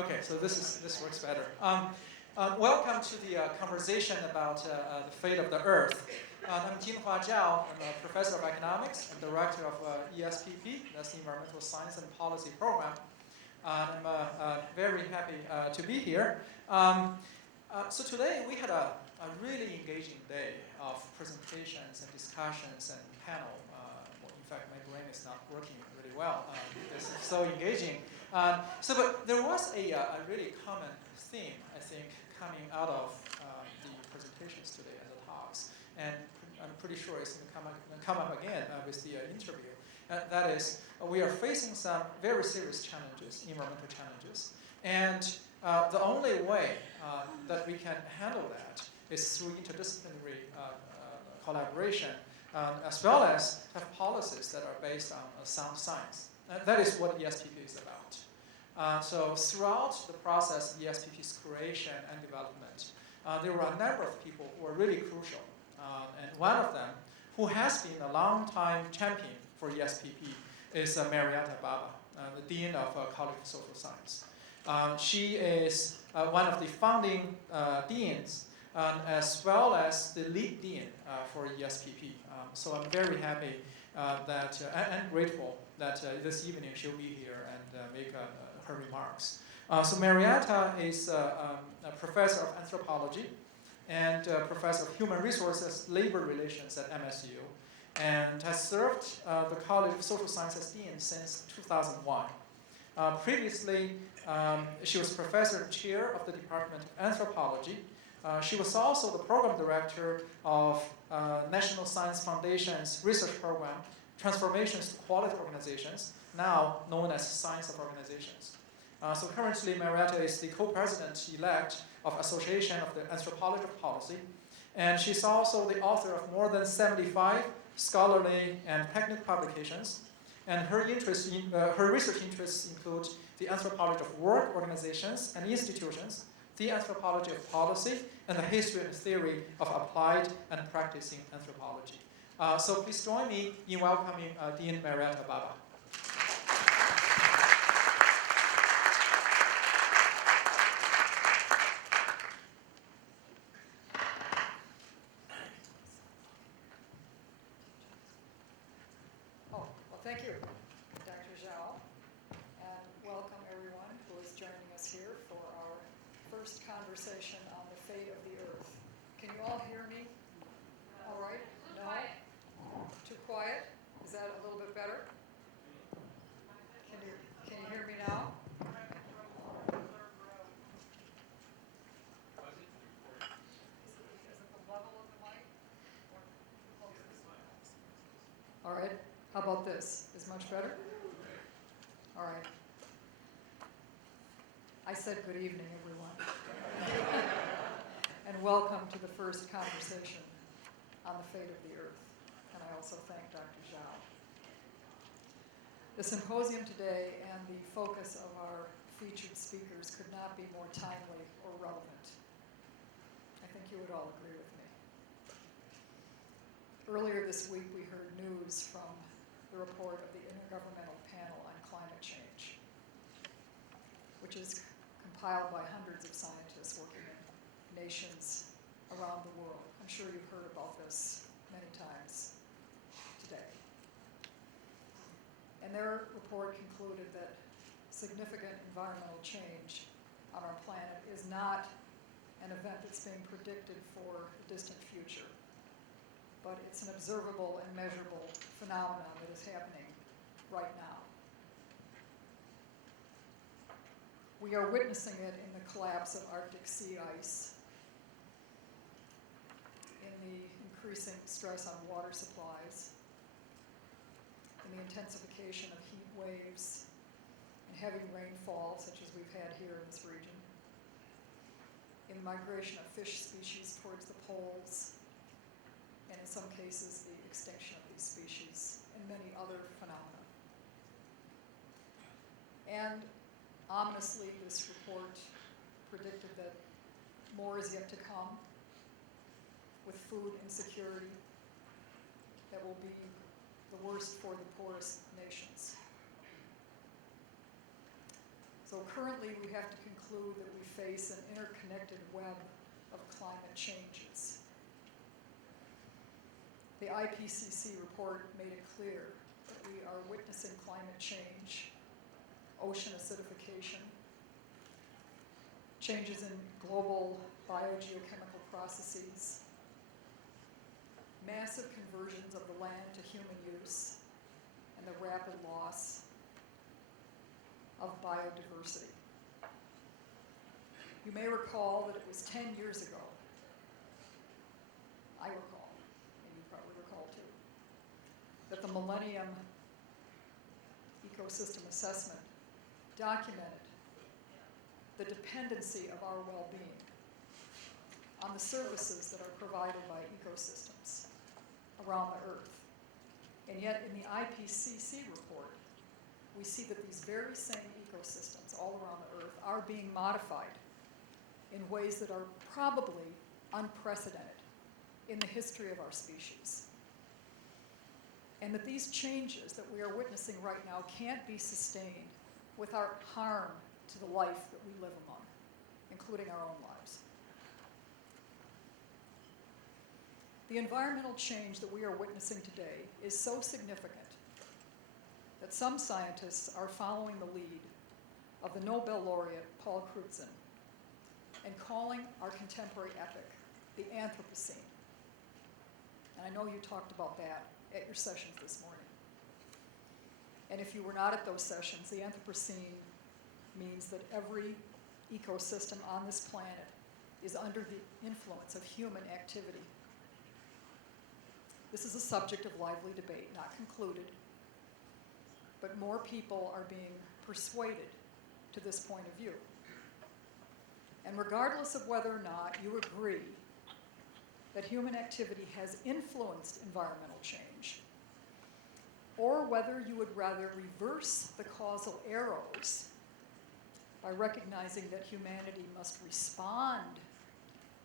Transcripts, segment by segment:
Okay, so this works better. Welcome to the conversation about the fate of the Earth. I'm Jinhua Zhao. I'm a professor of economics and director of ESPP, that's the Environmental Science and Policy Program. I'm very happy to be here. So today we had a really engaging day of presentations and discussions and panel. In fact, my brain is not working really well. This is so engaging. But there was a really common theme, I think, coming out of the presentations today and the talks. And I'm pretty sure it's going to come up again with the interview. That is, we are facing some very serious challenges, environmental challenges. And the only way that we can handle that is through interdisciplinary collaboration, as well as have policies that are based on sound science. That is what ESPP is about. So throughout the process of ESPP's creation and development, there were a number of people who were really crucial. And one of them, who has been a long-time champion for ESPP, is Marietta Baba, the Dean of College of Social Science. She is one of the founding deans, as well as the lead dean for ESPP. So I'm very happy and grateful that this evening she'll be here and make her remarks. So Marietta is a professor of anthropology and professor of human resources, labor relations at MSU, and has served the College of Social Sciences Dean since 2001. Previously, she was professor and chair of the Department of Anthropology. She was also the program director of National Science Foundation's research program, Transformations to Quality Organizations, now known as Science of Organizations. So currently, Marietta is the co-president-elect of Association of the Anthropology of Policy, and she's also the author of more than 75 scholarly and technical publications. And her research interests include the anthropology of work, organizations, and institutions, the anthropology of policy, and the history and theory of applied and practicing anthropology. So please join me in welcoming Dean Marietta Baba. Thank you, Dr. Zhao, and welcome everyone who is joining us here for our first conversation on the fate of the Earth. Can you all hear me? All right? No? Too quiet? Is that a little bit better? Can you hear me now? All right. How about this? Is much better? All right. I said good evening, everyone. And welcome to the first conversation on the fate of the Earth. And I also thank Dr. Zhao. The symposium today and the focus of our featured speakers could not be more timely or relevant. I think you would all agree with me. Earlier this week, we heard news from the report of the Intergovernmental Panel on Climate Change, which is compiled by hundreds of scientists working in nations around the world. I'm sure you've heard about this many times today. And their report concluded that significant environmental change on our planet is not an event that's being predicted for the distant future, but it's an observable and measurable phenomenon that is happening right now. We are witnessing it in the collapse of Arctic sea ice, in the increasing stress on water supplies, in the intensification of heat waves and heavy rainfall, such as we've had here in this region, in the migration of fish species towards the poles, and in some cases, the extinction of these species, and many other phenomena. And ominously, this report predicted that more is yet to come, with food insecurity that will be the worst for the poorest nations. So currently we have to conclude that we face an interconnected web of climate changes. The IPCC report made it clear that we are witnessing climate change, ocean acidification, changes in global biogeochemical processes, massive conversions of the land to human use, and the rapid loss of biodiversity. You may recall that it was 10 years ago, I recall, and you probably recall too, that the Millennium Ecosystem Assessment documented the dependency of our well-being on the services that are provided by ecosystems around the Earth. And yet in the IPCC report, we see that these very same ecosystems all around the Earth are being modified in ways that are probably unprecedented in the history of our species. And that these changes that we are witnessing right now can't be sustained without harm to the life that we live among, including our own lives. The environmental change that we are witnessing today is so significant that some scientists are following the lead of the Nobel laureate Paul Crutzen and calling our contemporary epoch the Anthropocene. And I know you talked about that at your sessions this morning. And if you were not at those sessions, the Anthropocene means that every ecosystem on this planet is under the influence of human activity. This is a subject of lively debate, not concluded, but more people are being persuaded to this point of view. And regardless of whether or not you agree that human activity has influenced environmental change, or whether you would rather reverse the causal arrows by recognizing that humanity must respond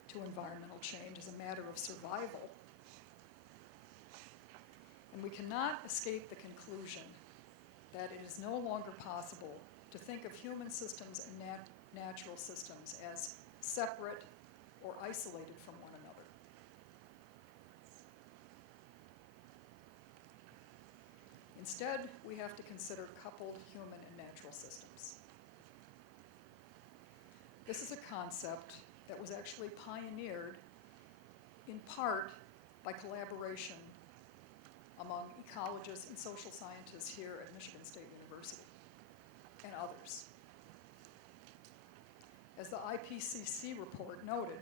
to environmental change as a matter of survival. And we cannot escape the conclusion that it is no longer possible to think of human systems and natural systems as separate or isolated from one another. Instead, we have to consider coupled human and natural systems. This is a concept that was actually pioneered in part by collaboration among ecologists and social scientists here at Michigan State University and others. As the IPCC report noted,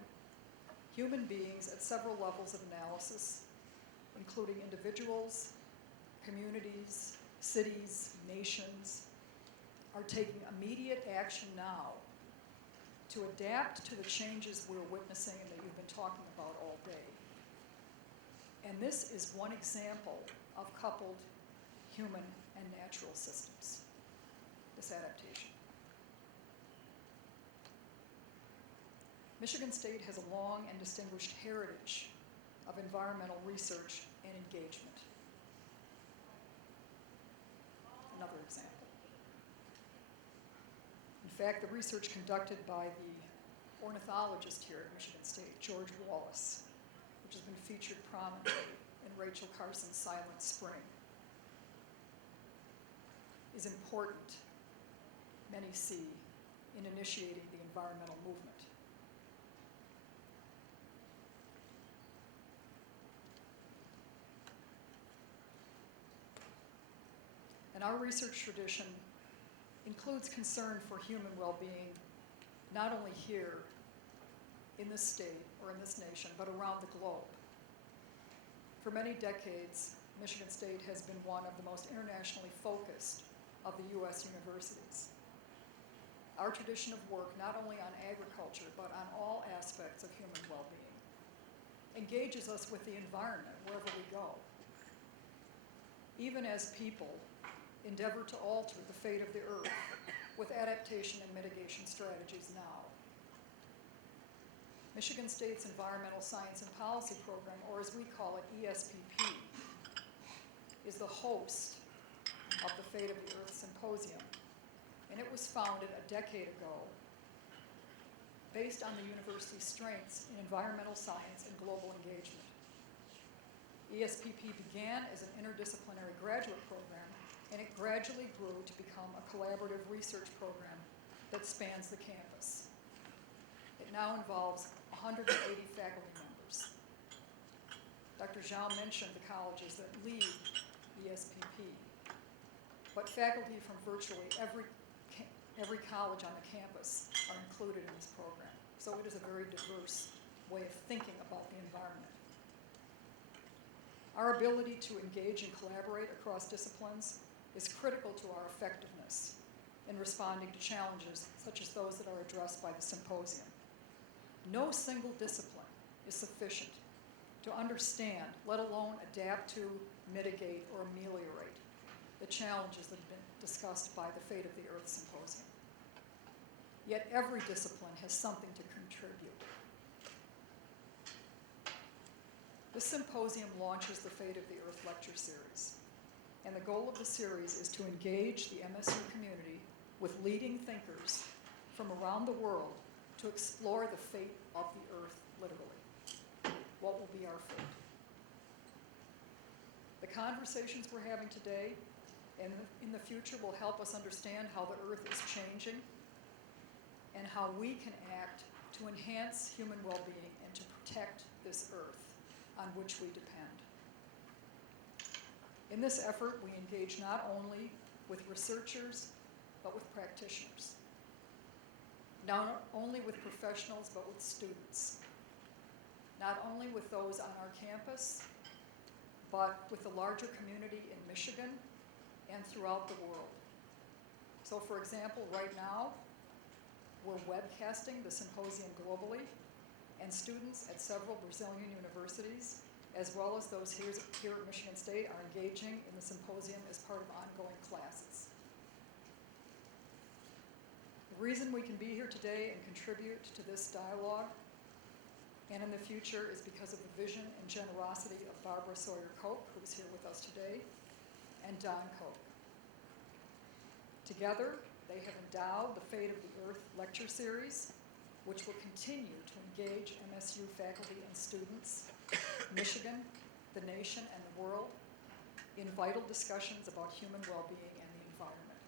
human beings at several levels of analysis, including individuals, communities, cities, nations, are taking immediate action now to adapt to the changes we're witnessing and that you've been talking about all day. And this is one example of coupled human and natural systems, this adaptation. Michigan State has a long and distinguished heritage of environmental research and engagement. Another example. In fact, the research conducted by the ornithologist here at Michigan State, George Wallace, which has been featured prominently in Rachel Carson's Silent Spring, is important, many see, in initiating the environmental movement. And our research tradition includes concern for human well-being, not only here in this state or in this nation, but around the globe. For many decades, Michigan State has been one of the most internationally focused of the U.S. universities. Our tradition of work, not only on agriculture, but on all aspects of human well-being, engages us with the environment wherever we go. Even as people endeavor to alter the fate of the earth with adaptation and mitigation strategies now. Michigan State's Environmental Science and Policy Program, or as we call it, ESPP, is the host of the Fate of the Earth Symposium and it was founded a decade ago based on the university's strengths in environmental science and global engagement. ESPP began as an interdisciplinary graduate program, and it gradually grew to become a collaborative research program that spans the campus. It now involves 180 faculty members. Dr. Zhao mentioned the colleges that lead ESPP, but faculty from virtually every college on the campus are included in this program. So it is a very diverse way of thinking about the environment. Our ability to engage and collaborate across disciplines is critical to our effectiveness in responding to challenges such as those that are addressed by the symposium. No single discipline is sufficient to understand, let alone adapt to, mitigate, or ameliorate the challenges that have been discussed by the Fate of the Earth Symposium. Yet every discipline has something to contribute. This symposium launches the Fate of the Earth lecture series, and the goal of the series is to engage the MSU community with leading thinkers from around the world to explore the fate of the Earth, literally. What will be our fate? The conversations we're having today and in the future will help us understand how the Earth is changing and how we can act to enhance human well-being and to protect this Earth on which we depend. In this effort, we engage not only with researchers, but with practitioners. Not only with professionals, but with students. Not only with those on our campus, but with the larger community in Michigan and throughout the world. So for example, right now, we're webcasting the symposium globally, and students at several Brazilian universities, as well as those here at Michigan State, are engaging in the symposium as part of ongoing classes. The reason we can be here today and contribute to this dialogue and in the future is because of the vision and generosity of Barbara Sawyer-Koch, who is here with us today, and Don Koch. Together, they have endowed the Fate of the Earth lecture series, which will continue to engage MSU faculty and students, Michigan, the nation, and the world in vital discussions about human well-being and the environment.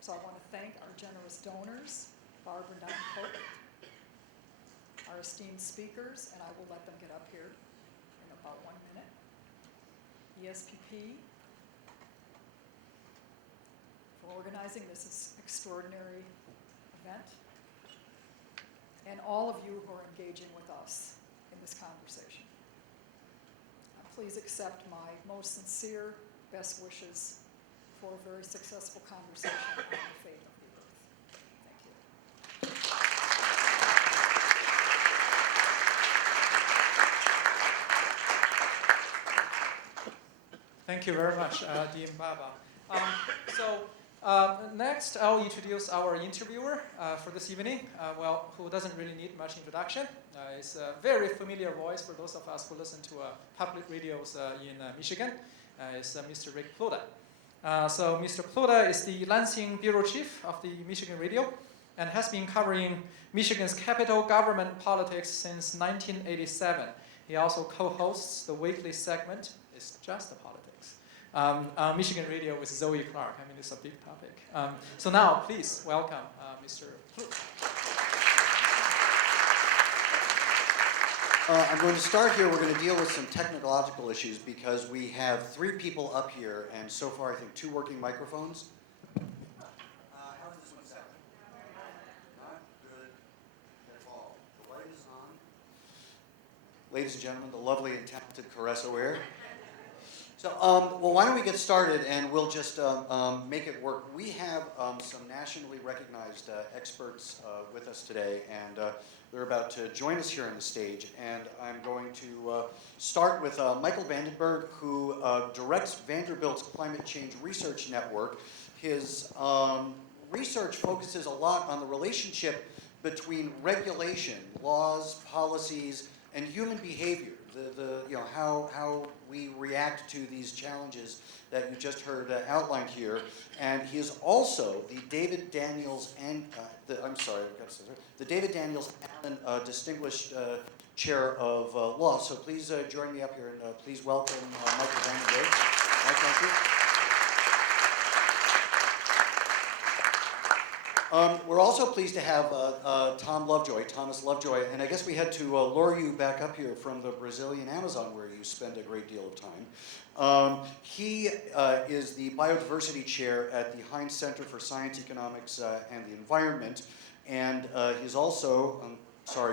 So I want to thank our generous donors, Barbara and Don Koch, our esteemed speakers, and I will let them get up here in about 1 minute. ESPP for organizing this extraordinary event, and all of you who are engaging with us in this conversation. Please accept my most sincere best wishes for a very successful conversation on the fate of the Earth. Thank you. Thank you very much, Dean Baba. Next, I'll introduce our interviewer for this evening. Who doesn't really need much introduction. It's a very familiar voice for those of us who listen to public radios in Michigan. It's Mr. Rick Pluta. So Mr. Pluta is the Lansing bureau chief of the Michigan Radio and has been covering Michigan's capital government politics since 1987. He also co-hosts the weekly segment, It's Just the Politics. Michigan Radio with Zoe Clark. I mean, it's a big topic. So now, please welcome Mr. Pluta. I'm going to start here. We're going to deal with some technological issues because we have 3 people up here, and so far I think 2 working microphones. How does this one sound? Not good at all. The light is on. Ladies and gentlemen, the lovely and talented Caressa Ware. So, well, why don't we get started and we'll just make it work. We have some nationally recognized experts with us today, and they're about to join us here on the stage. And I'm going to start with Michael Vandenbergh, who directs Vanderbilt's Climate Change Research Network. His research focuses a lot on the relationship between regulation, laws, policies, and human behavior. how we react to these challenges that you just heard outlined here. And he is also the David Daniels the David Daniels Allen Distinguished Chair of Law. So please join me up here and please welcome Michael Vandenbergh. Mike, thank you. We're also pleased to have Thomas Lovejoy, and I guess we had to lure you back up here from the Brazilian Amazon where you spend a great deal of time. He is the Biodiversity Chair at the Heinz Center for Science, Economics, and the Environment, and he's also,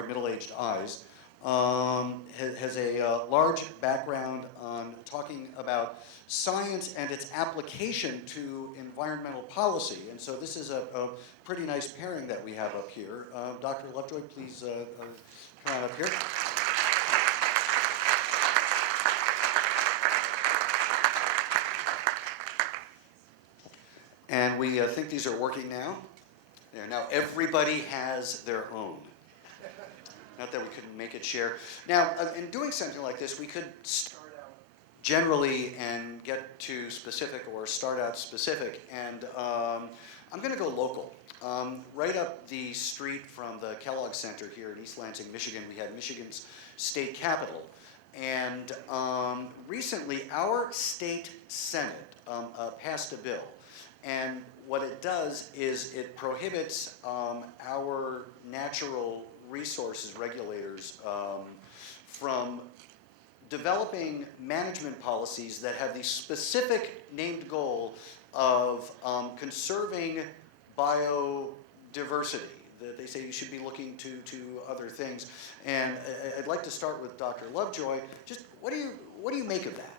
middle-aged eyes, has a large background on talking about science and its application to environmental policy. And so this is a pretty nice pairing that we have up here. Dr. Lovejoy, please come on up here. And we think these are working now. There, now everybody has their own. Not that we couldn't make it share. Now, in doing something like this, we could start out generally and get to specific, or start out specific. And I'm going to go local. Right up the street from the Kellogg Center here in East Lansing, Michigan, we had Michigan's state capitol. And recently, our state Senate passed a bill. And what it does is it prohibits our natural resources regulators from developing management policies that have the specific named goal of conserving biodiversity. They say you should be looking to other things. And I'd like to start with Dr. Lovejoy. Just what do you make of that?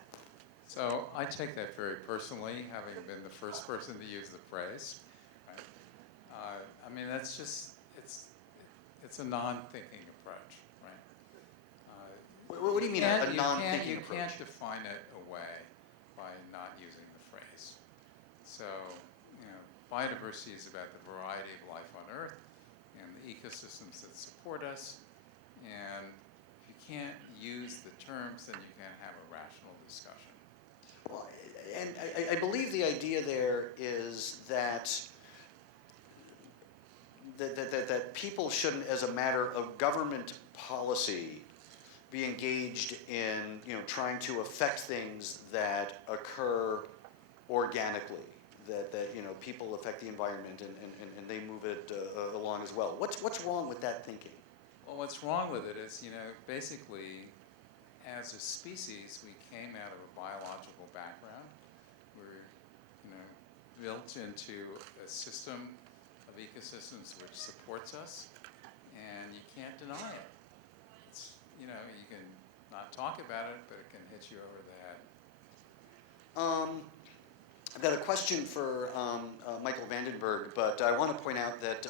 So I take that very personally, having been the first person to use the phrase. Right? I mean, that's just, it's a non-thinking approach, right? What do you mean a non-thinking approach? You can't define it away by not using the phrase. So, biodiversity is about the variety of life on Earth and the ecosystems that support us. And if you can't use the terms, then you can't have a rational discussion. Well, and I believe the idea there is that people shouldn't, as a matter of government policy, be engaged in trying to affect things that occur organically. That people affect the environment and they move it along as well. What's wrong with that thinking? Well, what's wrong with it is basically, as a species, we came out of a biological background. We're, built into a system of ecosystems which supports us, and you can't deny it. It's, you can not talk about it, but it can hit you over the head. I've got a question for Michael Vandenbergh, but I want to point out that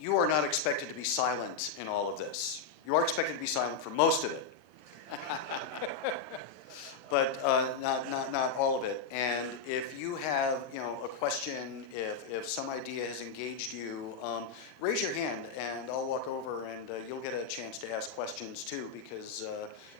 you are not expected to be silent in all of this. You are expected to be silent for most of it. But not all of it. And if you have a question, if some idea has engaged you, raise your hand and I'll walk over and you'll get a chance to ask questions too, because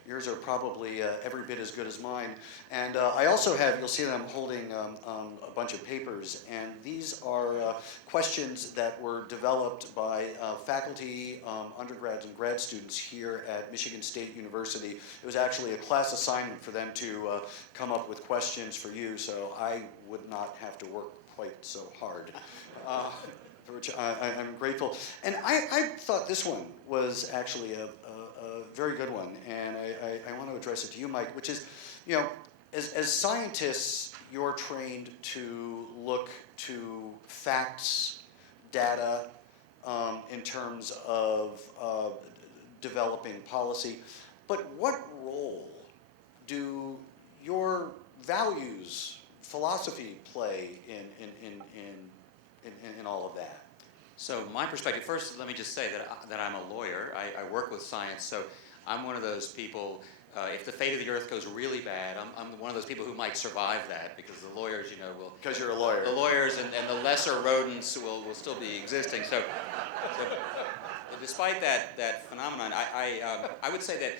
yours are probably every bit as good as mine. And I also have, you'll see that I'm holding a bunch of papers, and these are questions that were developed by faculty, undergrads, and grad students here at Michigan State University. It was actually a class assignment for them to come up with questions for you, so I would not have to work quite so hard. For which I'm grateful. And I thought this one was actually a very good one, and I want to address it to you, Mike, which is, as scientists, you're trained to look to facts, data, in terms of developing policy. But what role do your values, philosophy play in all of that? So my perspective, first let me just say that I'm a lawyer. I work with science, so I'm one of those people, if the fate of the earth goes really bad, I'm one of those people who might survive that, because the lawyers, will... Because you're a lawyer. The lawyers and the lesser rodents will still be existing. So despite that phenomenon, I would say that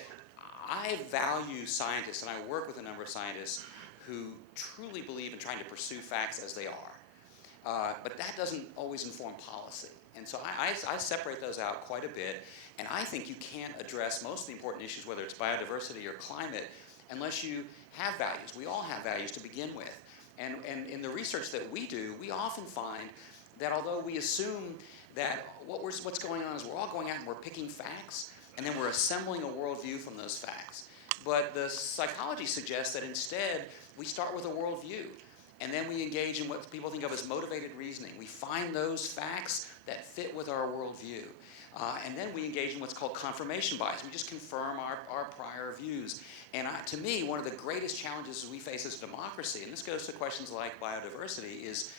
I value scientists, and I work with a number of scientists who truly believe in trying to pursue facts as they are. But that doesn't always inform policy. And so I separate those out quite a bit. And I think you can't address most of the important issues, whether it's biodiversity or climate, unless you have values. We all have values to begin with. And in the research that we do, we often find that although we assume that what's going on is we're all going out and we're picking facts, and then we're assembling a worldview from those facts. But the psychology suggests that instead, we start with a worldview, and then we engage in what people think of as motivated reasoning. We find those facts that fit with our worldview. And then we engage in what's called confirmation bias. We just confirm our prior views. And to me, one of the greatest challenges we face as a democracy, and this goes to questions like biodiversity, is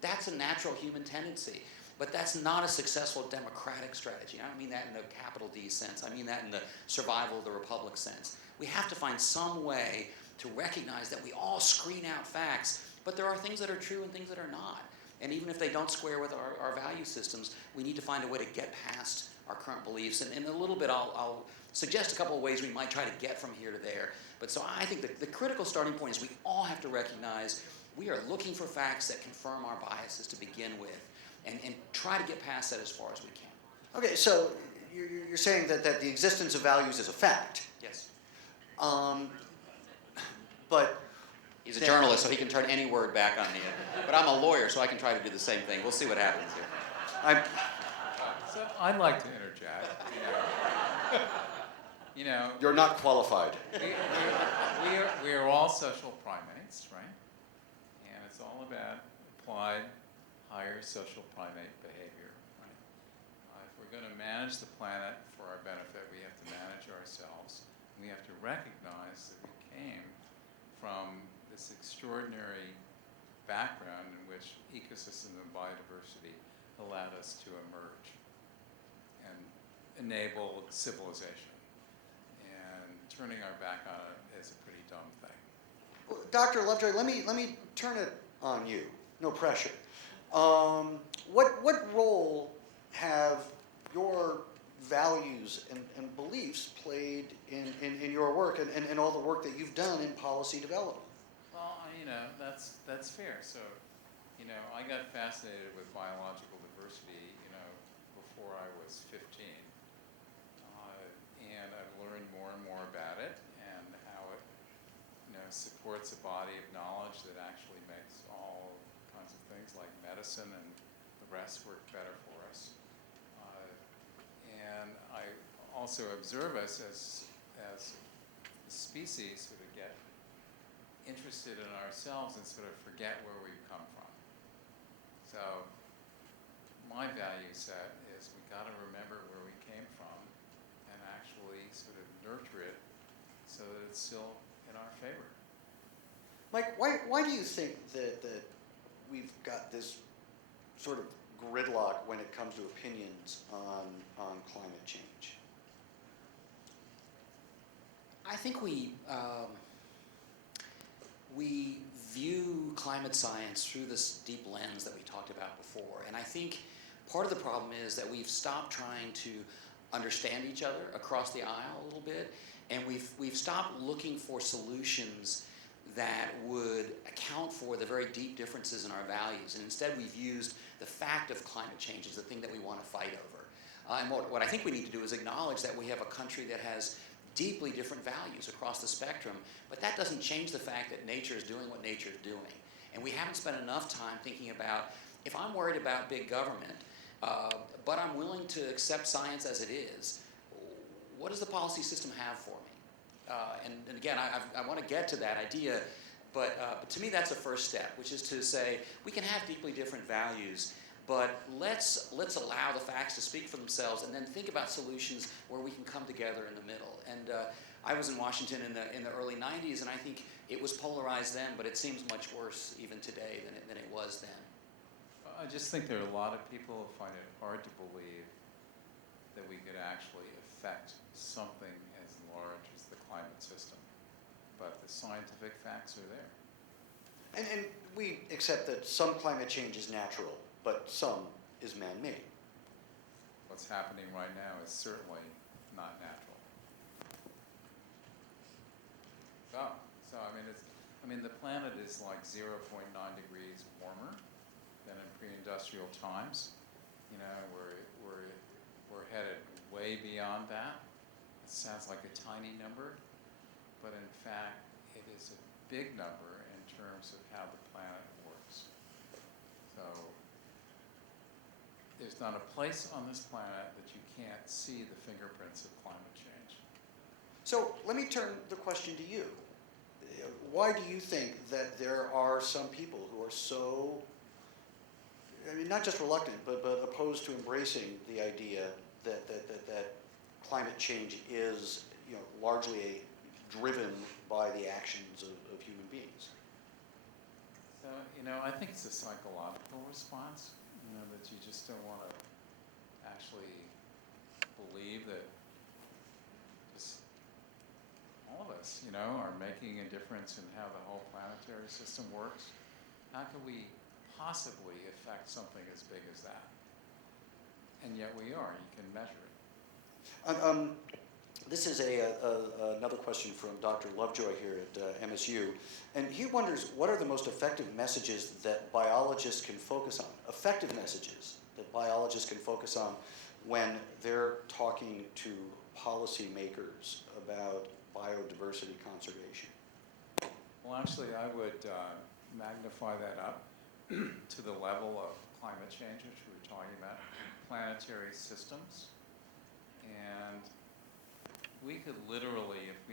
that's a natural human tendency. But that's not a successful democratic strategy. I don't mean that in the capital D sense. I mean that in the survival of the republic sense. We have to find some way to recognize that we all screen out facts, but there are things that are true and things that are not. And even if they don't square with our value systems, we need to find a way to get past our current beliefs. And in a little bit, I'll suggest a couple of ways we might try to get from here to there. But so I think that the critical starting point is we all have to recognize we are looking for facts that confirm our biases to begin with, and try to get past that as far as we can. Okay, so you're saying that the existence of values is a fact. Yes. But He's a journalist, so he can turn any word back on me. But I'm a lawyer, so I can try to do the same thing. We'll see what happens here. So I'd like to interject. You're not qualified. We are all social primates, right? And it's all about applied higher social primate behavior, right? If we're going to manage the planet for our benefit, we have to manage ourselves. We have to recognize that we came from this extraordinary background in which ecosystem and biodiversity allowed us to emerge and enabled civilization. And turning our back on it is a pretty dumb thing. Well, Dr. Lovejoy, let me turn it on you. No pressure. What role have your values and beliefs played in your work and all the work that you've done in policy development? Well, that's fair. So, I got fascinated with biological diversity, before I was 15. And I've learned more and more about it and how it, supports a body of knowledge that actually makes all kinds of things like medicine and the rest work better for us. And I also observe us as a species sort of get interested in ourselves and sort of forget where we've come from. So my value set is we got to remember where we came from and actually sort of nurture it so that it's still in our favor. Mike, why do you think that we've got this sort of gridlock when it comes to opinions on climate change? I think we view climate science through this deep lens that we talked about before. And I think part of the problem is that we've stopped trying to understand each other across the aisle a little bit, and we've stopped looking for solutions that would account for the very deep differences in our values. And instead we've used the fact of climate change as the thing that we want to fight over. And what I think we need to do is acknowledge that we have a country that has deeply different values across the spectrum, but that doesn't change the fact that nature is doing what nature is doing. And we haven't spent enough time thinking about, if I'm worried about big government, but I'm willing to accept science as it is, what does the policy system have for me? And again, I want to get to that idea, but to me that's a first step, which is to say we can have deeply different values, but let's allow the facts to speak for themselves, and then think about solutions where we can come together in the middle. And I was in Washington in the early 90s, and I think it was polarized then, but it seems much worse even today than it was then. I just think there are a lot of people who find it hard to believe that we could actually affect something as large as the climate system. But the scientific facts are there. And we accept that some climate change is natural, but some is man-made. What's happening right now is certainly not natural. go. So the planet is like 0.9 degrees warmer than in pre-industrial times. You know, we're headed way beyond that. It sounds like a tiny number, but in fact, it is a big number in terms of how the planet works. So there's not a place on this planet that you can't see the fingerprints of climate change. So let me turn the question to you. Why do you think that there are some people who are so, not just reluctant, but opposed to embracing the idea that climate change is, largely driven by the actions of human beings? So, I think it's a psychological response, that you just don't want to actually believe that all of us, are making a difference in how the whole planetary system works. How can we possibly affect something as big as that? And yet we are. You can measure it. This is another question from Dr. Lovejoy here at MSU, and he wonders what are the most effective messages that biologists can focus on, effective messages that biologists can focus on when they're talking to policymakers about biodiversity conservation. Well, actually, I would magnify that up to the level of climate change, which we were talking about, planetary systems. And we could literally, if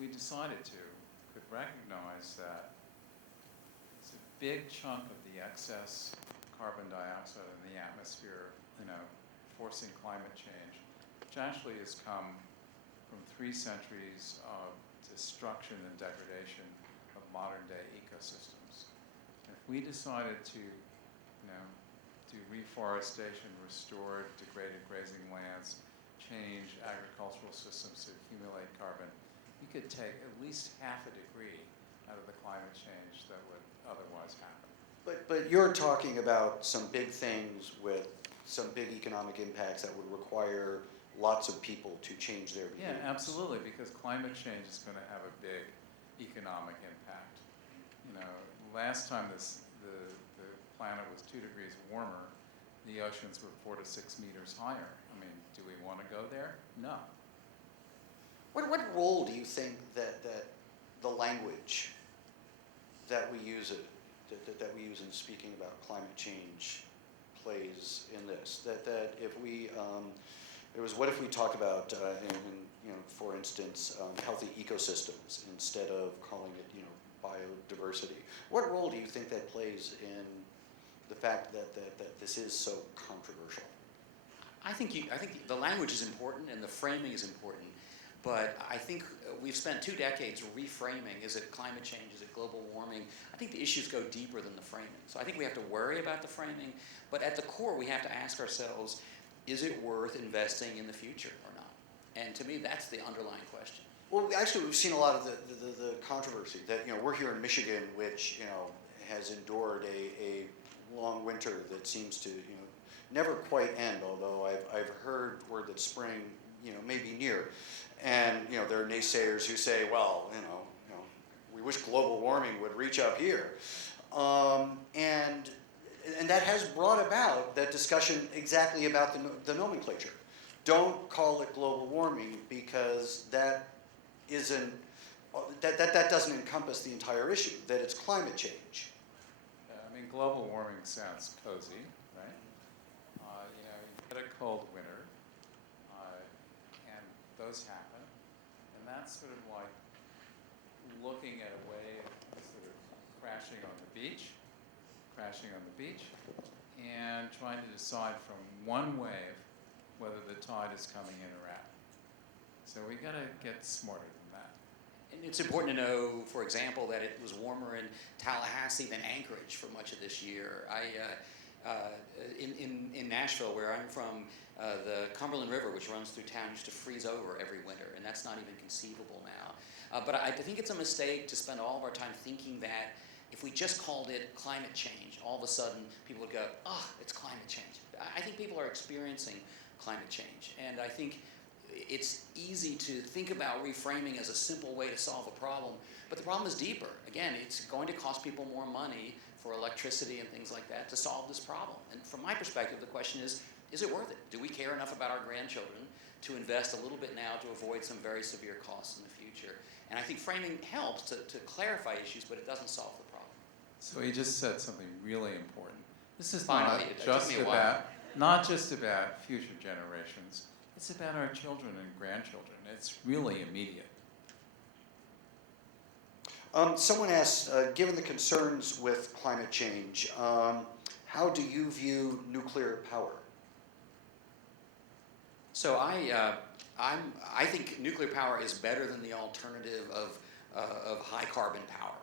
we decided to, could recognize that it's a big chunk of the excess carbon dioxide in the atmosphere, forcing climate change, which actually has come from 3 centuries of destruction and degradation of modern-day ecosystems. If we decided to, do reforestation, restore degraded grazing lands, change agricultural systems to accumulate carbon, we could take at least half a degree out of the climate change that would otherwise happen. But you're talking about some big things with some big economic impacts that would require lots of people to change their behaviors. Yeah, absolutely, because climate change is going to have a big economic impact. Last time the planet was 2 degrees warmer, the oceans were 4 to 6 meters higher. Do we want to go there? No. What role do you think that the language that we use in speaking about climate change plays in this? That if we what if we talked about for instance healthy ecosystems instead of calling it biodiversity? What role do you think that plays in the fact that this is so controversial? I think the language is important and the framing is important, but I think we've spent 2 decades reframing. Is it climate change? Is it global warming? I think the issues go deeper than the framing. So I think we have to worry about the framing, but at the core we have to ask ourselves, is it worth investing in the future or not? And to me, that's the underlying question. Well, actually, we've seen a lot of the controversy that we're here in Michigan, which has endured a long winter that seems to never quite end. Although I've heard word that spring may be near, and there are naysayers who say, well, we wish global warming would reach up here, and that has brought about that discussion exactly about the nomenclature. Don't call it global warming because that doesn't encompass the entire issue, that it's climate change. Global warming sounds cozy, right? You get a cold winter, and those happen, and that's sort of like looking at a wave sort of crashing on the beach, and trying to decide from one wave whether the tide is coming in or out. So we got to get smarter than that. And it's important to know, for example, that it was warmer in Tallahassee than Anchorage for much of this year. In Nashville, where I'm from, the Cumberland River, which runs through town, used to freeze over every winter, and that's not even conceivable now. But I think it's a mistake to spend all of our time thinking that if we just called it climate change, all of a sudden people would go, oh, it's climate change. I think people are experiencing climate change, and I think it's easy to think about reframing as a simple way to solve a problem, but the problem is deeper. Again, it's going to cost people more money for electricity and things like that to solve this problem. And from my perspective, the question is it worth it? Do we care enough about our grandchildren to invest a little bit now to avoid some very severe costs in the future? And I think framing helps to clarify issues, but it doesn't solve the problem. So he just said something really important. This is Finally, it took me a while. not just about future generations. It's about our children and grandchildren. It's really immediate. Someone asked, given the concerns with climate change, how do you view nuclear power? So I think nuclear power is better than the alternative of high carbon power,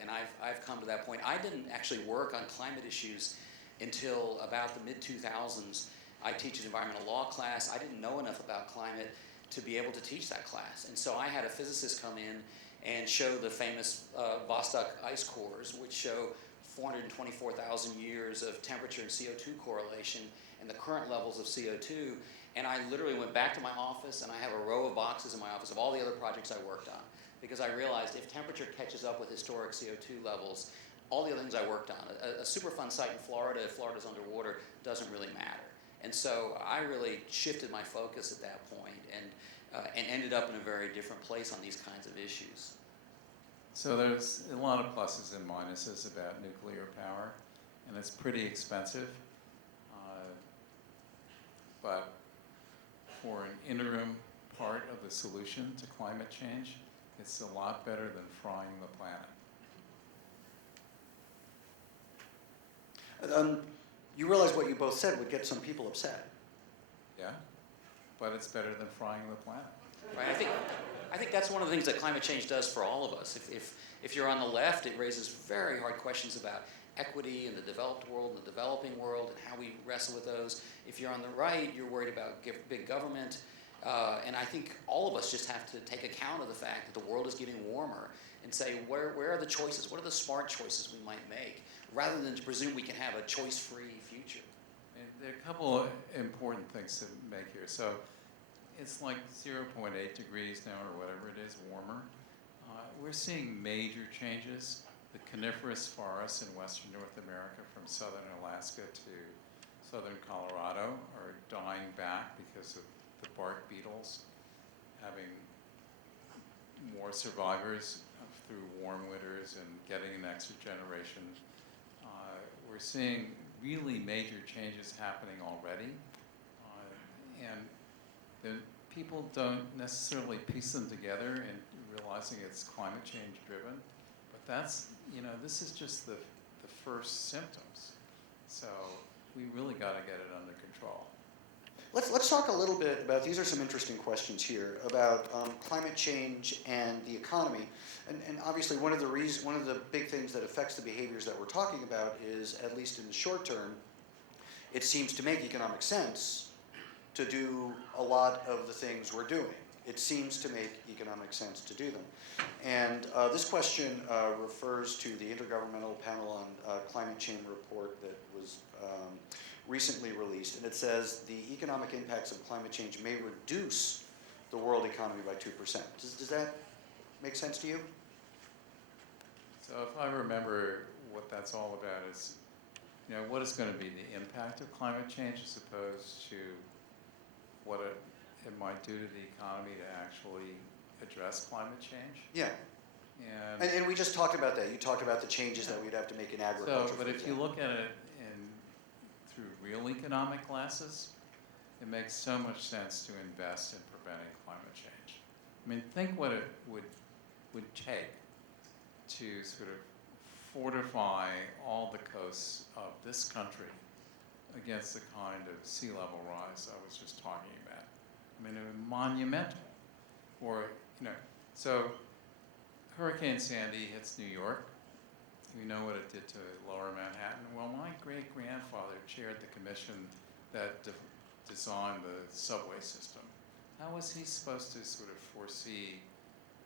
and I've come to that point. I didn't actually work on climate issues until about the mid-2000s. I teach an environmental law class. I didn't know enough about climate to be able to teach that class, and so I had a physicist come in and show the famous Vostok ice cores, which show 424,000 years of temperature and CO2 correlation and the current levels of CO2. And I literally went back to my office, and I have a row of boxes in my office of all the other projects I worked on, because I realized if temperature catches up with historic CO2 levels, all the other things I worked on, a Superfund site in Florida, if Florida's underwater, doesn't really matter. And so I really shifted my focus at that point and ended up in a very different place on these kinds of issues. So there's a lot of pluses and minuses about nuclear power, and it's pretty expensive. But for an interim part of the solution to climate change, it's a lot better than frying the planet. You realize what you both said would get some people upset. Yeah? But it's better than frying the planet. Right. I think that's one of the things that climate change does for all of us. If you're on the left, it raises very hard questions about equity in the developed world and the developing world and how we wrestle with those. If you're on the right, you're worried about big government. And I think all of us just have to take account of the fact that the world is getting warmer and say, where are the choices? What are the smart choices we might make? Rather than to presume we can have a choice-free future. And there are a couple of important things to make here. So it's like 0.8 degrees now or whatever it is, warmer. We're seeing major changes. The coniferous forests in western North America from southern Alaska to southern Colorado are dying back because of the bark beetles having more survivors through warm winters and getting an extra generation. We're seeing really major changes happening already, and the people don't necessarily piece them together and realizing it's climate change driven, but that's, this is just the first symptoms. So we really got to get it under control. Let's talk a little bit about, these are some interesting questions here, about climate change and the economy. And obviously one of the big things that affects the behaviors that we're talking about is, at least in the short term, it seems to make economic sense to do a lot of the things we're doing. It seems to make economic sense to do them. And this question refers to the Intergovernmental Panel on Climate Change report that was recently released, and it says the economic impacts of climate change may reduce the world economy by 2%. Does that make sense to you? So if I remember what that's all about is, what is going to be the impact of climate change as opposed to what it might do to the economy to actually address climate change? Yeah. And we just talked about that. You talked about the changes that we'd have to make in agriculture. So, but if you look at it through real economic glasses, it makes so much sense to invest in preventing climate change. I mean, think what it would take to sort of fortify all the coasts of this country against the kind of sea level rise I was just talking about. I mean, it was monumental. Or, so Hurricane Sandy hits New York. We know what it did to Lower Manhattan. Well, my great-grandfather chaired the commission that designed the subway system. How was he supposed to sort of foresee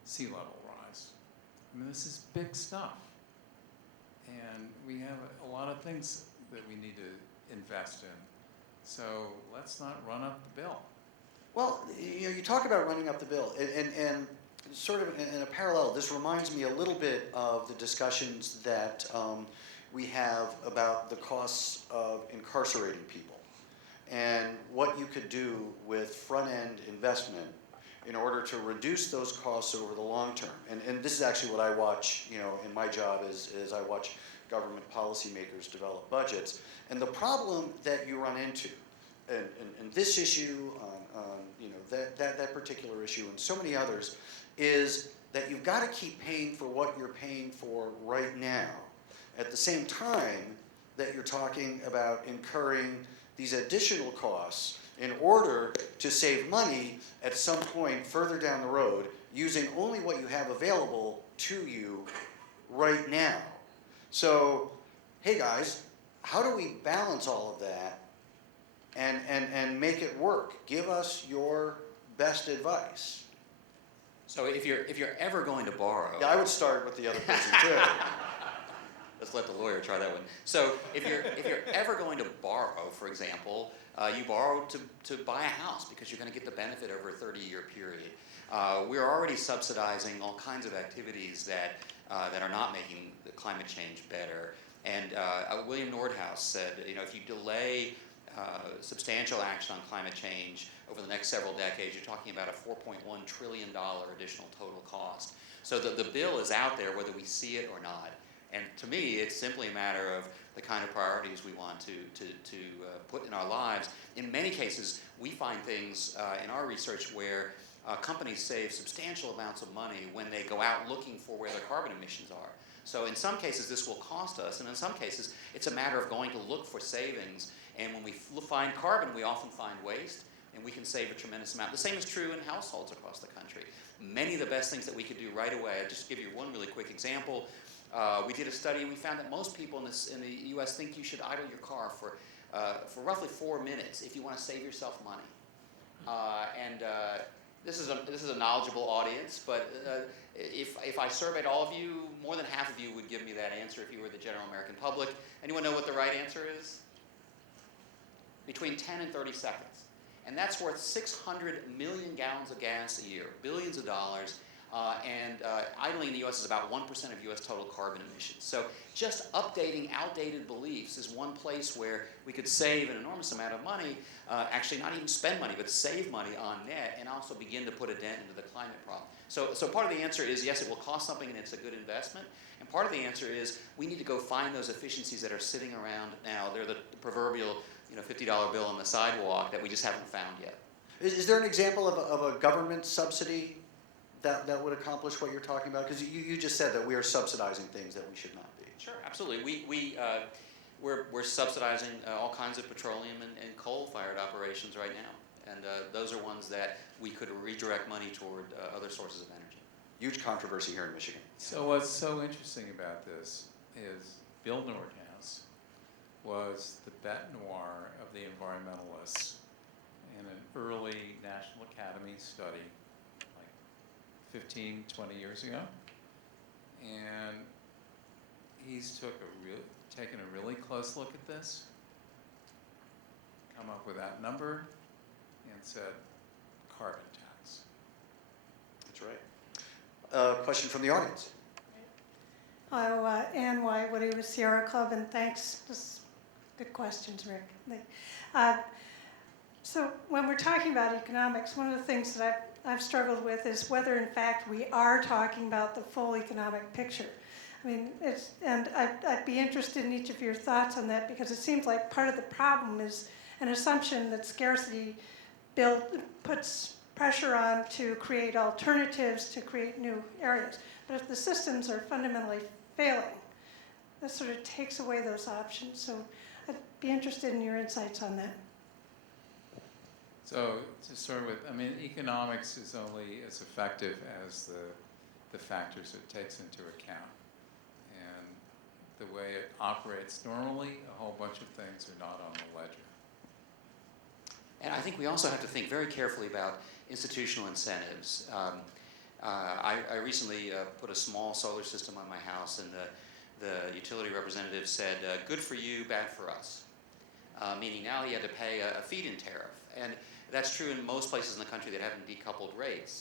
sea level rise? I mean, this is big stuff. And we have a lot of things that we need to invest in. So let's not run up the bill. Well, you talk about running up the bill, and sort of in a parallel, this reminds me a little bit of the discussions that we have about the costs of incarcerating people and what you could do with front-end investment in order to reduce those costs over the long term. And this is actually what I watch, in my job is I watch government policymakers develop budgets. And the problem that you run into, and this issue, that particular issue, and so many others, is that you've got to keep paying for what you're paying for right now, at the same time that you're talking about incurring these additional costs in order to save money at some point further down the road using only what you have available to you right now. So, hey guys, how do we balance all of that and make it work? Give us your best advice. So if you're ever going to borrow, Yeah, I would start with the other person too. let's let the lawyer try that one. So if you're ever going to borrow, for example, you borrow to buy a house because you're going to get the benefit over a 30-year period. We're already subsidizing all kinds of activities that are not making the climate change better. And William Nordhaus said, if you delay substantial action on climate change over the next several decades, you're talking about a $4.1 trillion additional total cost. So the bill is out there whether we see it or not. And to me, it's simply a matter of the kind of priorities we want to put in our lives. In many cases, we find things in our research where companies save substantial amounts of money when they go out looking for where their carbon emissions are. So in some cases, this will cost us, and in some cases, it's a matter of going to look for savings. And when we find carbon, we often find waste, and we can save a tremendous amount. The same is true in households across the country. Many of the best things that we could do right away, I'll just give you one really quick example. We did a study, and we found that most people in the U.S. think you should idle your car for roughly 4 minutes if you want to save yourself money. This is a knowledgeable audience, but if I surveyed all of you, more than half of you would give me that answer if you were the general American public. Anyone know what the right answer is? Between 10 and 30 seconds. And that's worth 600 million gallons of gas a year, billions of dollars. Idling in the U.S. is about 1% of U.S. total carbon emissions. So just updating outdated beliefs is one place where we could save an enormous amount of money, actually not even spend money, but save money on net, and also begin to put a dent into the climate problem. So part of the answer is, yes, it will cost something and it's a good investment. And part of the answer is we need to go find those efficiencies that are sitting around now. They're the proverbial $50 bill on the sidewalk that we just haven't found yet. Is there an example of a government subsidy that would accomplish what you're talking about? Because you just said that we are subsidizing things that we should not be. Sure, absolutely. We're subsidizing all kinds of petroleum and coal-fired operations right now. And those are ones that we could redirect money toward other sources of energy. Huge controversy here in Michigan. So what's so interesting about this is Bill Nordhaus was the bête noire of the environmentalists in an early National Academy study, like 15, 20 years ago. And he's taken a really close look at this, come up with that number, and said, carbon tax. That's right. Question from the audience. Hello, Ann White, Woody with Sierra Club, and thanks. Just good questions, Rick. So when we're talking about economics, one of the things that I've struggled with is whether, in fact, we are talking about the full economic picture. I mean, I'd be interested in each of your thoughts on that, because it seems like part of the problem is an assumption that scarcity puts pressure on to create alternatives, to create new areas. But if the systems are fundamentally failing, that sort of takes away those options. So I'd be interested in your insights on that. So to start with, I mean, economics is only as effective as the factors it takes into account. And the way it operates normally, a whole bunch of things are not on the ledger. And I think we also have to think very carefully about institutional incentives. I recently put a small solar system on my house, and the utility representative said, good for you, bad for us. Meaning now he had to pay a feed-in tariff. And That's true in most places in the country that haven't decoupled rates.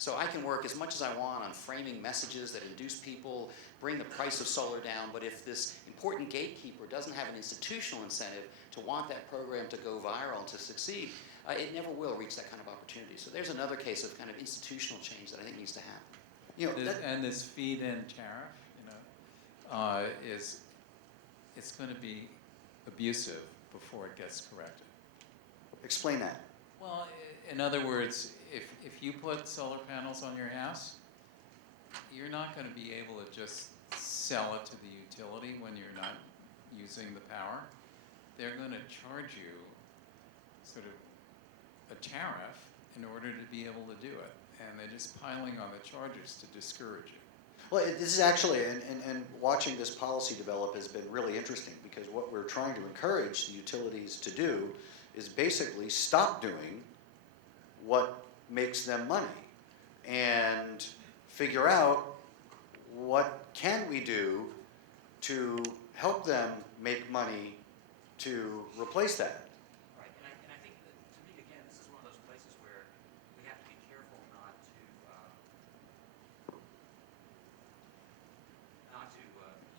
So I can work as much as I want on framing messages that induce people, bring the price of solar down, but if this important gatekeeper doesn't have an institutional incentive to want that program to go viral and to succeed, it never will reach that kind of opportunity. So there's another case of kind of institutional change that I think needs to happen. You know, And this feed-in tariff, it's going to be abusive before it gets corrected. explain that. Well, in other words, if you put solar panels on your house, you're not going to be able to just sell it to the utility when you're not using the power. They're going to charge you sort of a tariff in order to be able to do it. And they're just piling on the charges to discourage it. Well, this is actually, and watching this policy develop has been really interesting, because what we're trying to encourage the utilities to do is basically stop doing what makes them money and figure out what can we do to help them make money to replace that. Right, and I think that, to me, again, this is one of those places where we have to be careful not to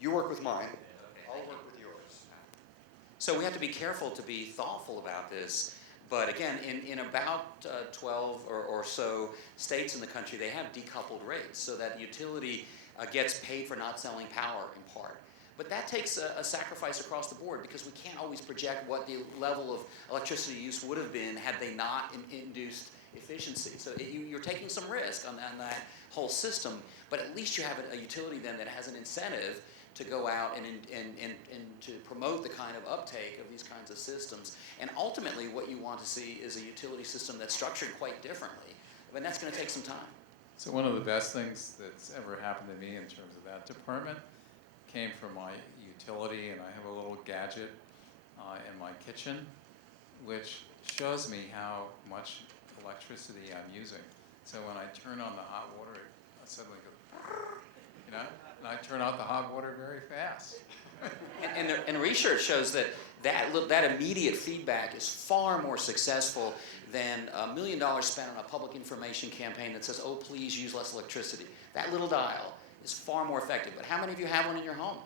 You work with mine, okay, I'll thank you. work with yours. So we have to be careful to be thoughtful about this. But again, in about 12 or so states in the country, they have decoupled rates so that the utility gets paid for not selling power in part. But that takes a sacrifice across the board, because we can't always project what the level of electricity use would have been had they not induced efficiency. So you're taking some risk on that whole system, but at least you have a utility then that has an incentive to go out and to promote the kind of uptake of these kinds of systems. And ultimately what you want to see is a utility system that's structured quite differently. But that's going to take some time. So one of the best things that's ever happened to me in terms of that department came from my utility, and I have a little gadget in my kitchen which shows me how much electricity I'm using. So when I turn on the hot water, it suddenly goes, and I turn out the hot water very fast. And research shows that immediate feedback is far more successful than $1 million spent on a public information campaign that says, oh, please use less electricity. That little dial is far more effective. But how many of you have one in your home,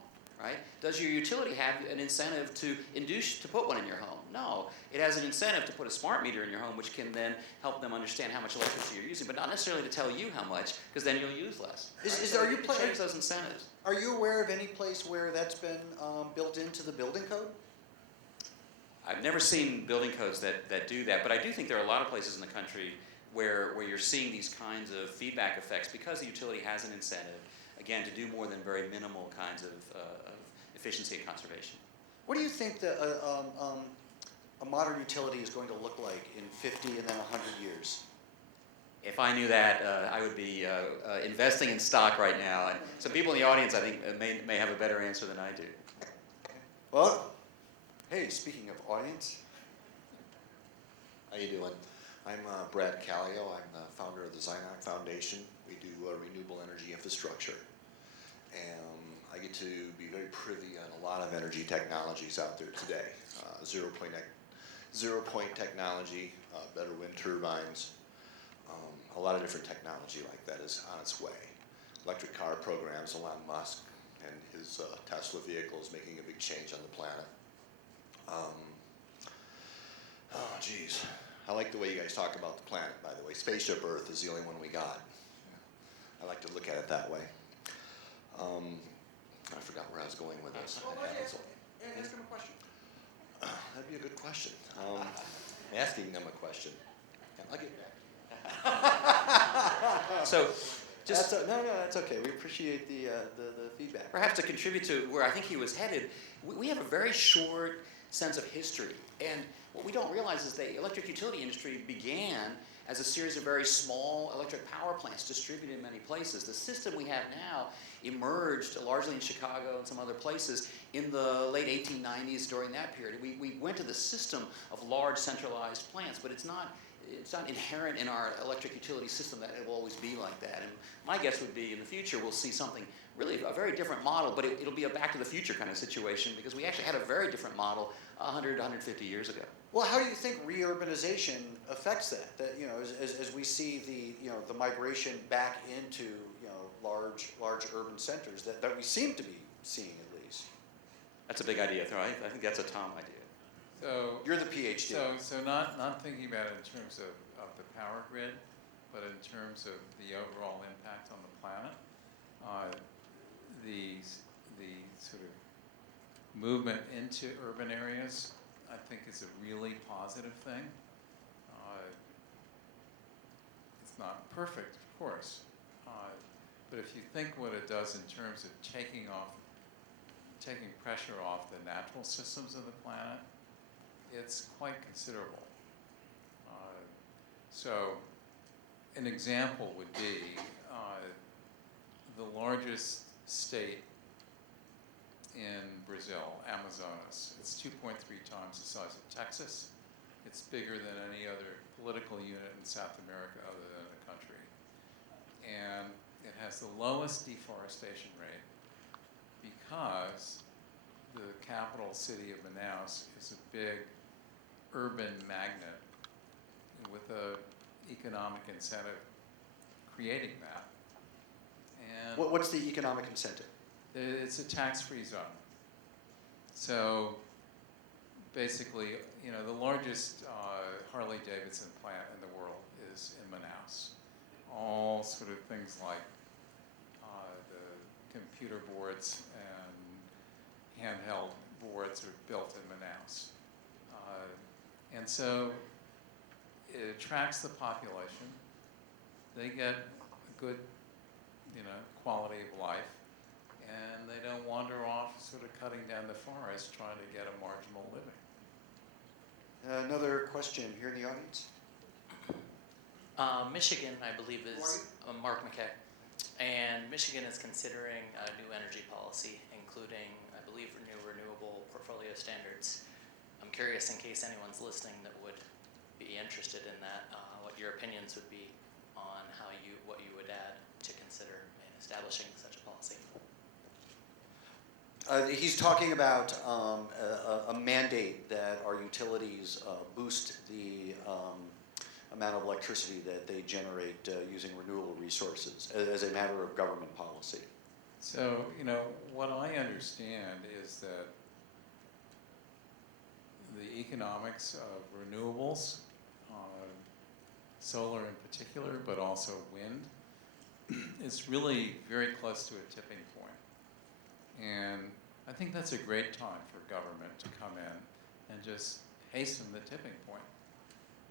right? Does your utility have an incentive to induce to put one in your home? No. It has an incentive to put a smart meter in your home, which can then help them understand how much electricity you're using, but not necessarily to tell you how much, because then you'll use less. Are you change those incentives? Are you aware of any place where that's been built into the building code? I've never seen building codes that do that, but I do think there are a lot of places in the country where you're seeing these kinds of feedback effects because the utility has an incentive, again, to do more than very minimal kinds of efficiency and conservation. What do you think that a modern utility is going to look like in 50 and then 100 years? If I knew that, I would be investing in stock right now. And some people in the audience, I think, may have a better answer than I do. Well, hey, speaking of audience, How you doing? I'm Brad Callio. I'm the founder of the Zynoc Foundation. We do renewable energy infrastructure. And I get to be very privy on a lot of energy technologies out there today. Zero point technology, better wind turbines, a lot of different technology like that is on its way. Electric car programs, Elon Musk and his Tesla vehicle is making a big change on the planet. Oh, geez. I like the way you guys talk about the planet, by the way. Spaceship Earth is the only one we got. I like to look at it that way. I forgot where I was going with this. ask him a question. That'd be a good question. Asking them a question. I'll get back. So, just that's okay. We appreciate the feedback. perhaps to contribute to where I think he was headed, we have a very short sense of history. And what we don't realize is the electric utility industry began as a series of very small electric power plants distributed in many places. The system we have now emerged largely in Chicago and some other places in the late 1890s during that period. We went to the system of large centralized plants, but it's not it's not inherent in our electric utility system that it will always be like that. And my guess would be in the future we'll see something really a very different model, but it'll be a back to the future kind of situation because we actually had a very different model 100, 150 years ago. Well, how do you think reurbanization affects that? That, you know, as we see the, you know, the migration back into, you know, large urban centers that we seem to be seeing at least. That's a big idea, right? I think that's a Tom idea. So You're the PhD. So not thinking about it in terms of the power grid, but in terms of the overall impact on the planet. The sort of movement into urban areas, I think, is a really positive thing. It's not perfect, of course, but if you think what it does in terms of taking pressure off the natural systems of the planet, it's quite considerable. So an example would be the largest state in Brazil, Amazonas. It's 2.3 times the size of Texas. It's bigger than any other political unit in South America other than the country. And it has the lowest deforestation rate because the capital city of Manaus is a big urban magnet with an economic incentive creating that. And What's the economic incentive? it's a tax-free zone. So basically, you know, the largest Harley-Davidson plant in the world is in Manaus. All sort of things like the computer boards and handheld boards are built in Manaus. And so it attracts the population. They get a good, you know, quality of life. And they don't wander off sort of cutting down the forest trying to get a marginal living. Another question here in the audience. Michigan, I believe, is Mark McKay, and Michigan is considering a new energy policy, including, I believe, renewable portfolio standards. I'm curious, in case anyone's listening that would be interested in that, what your opinions would be on what you would add to consider in establishing such a policy. He's talking about a mandate that our utilities boost the amount of electricity that they generate using renewable resources as a matter of government policy. So, you know, what I understand is that the economics of renewables, solar in particular, but also wind, is really very close to a tipping point. And I think that's a great time for government to come in and just hasten the tipping point.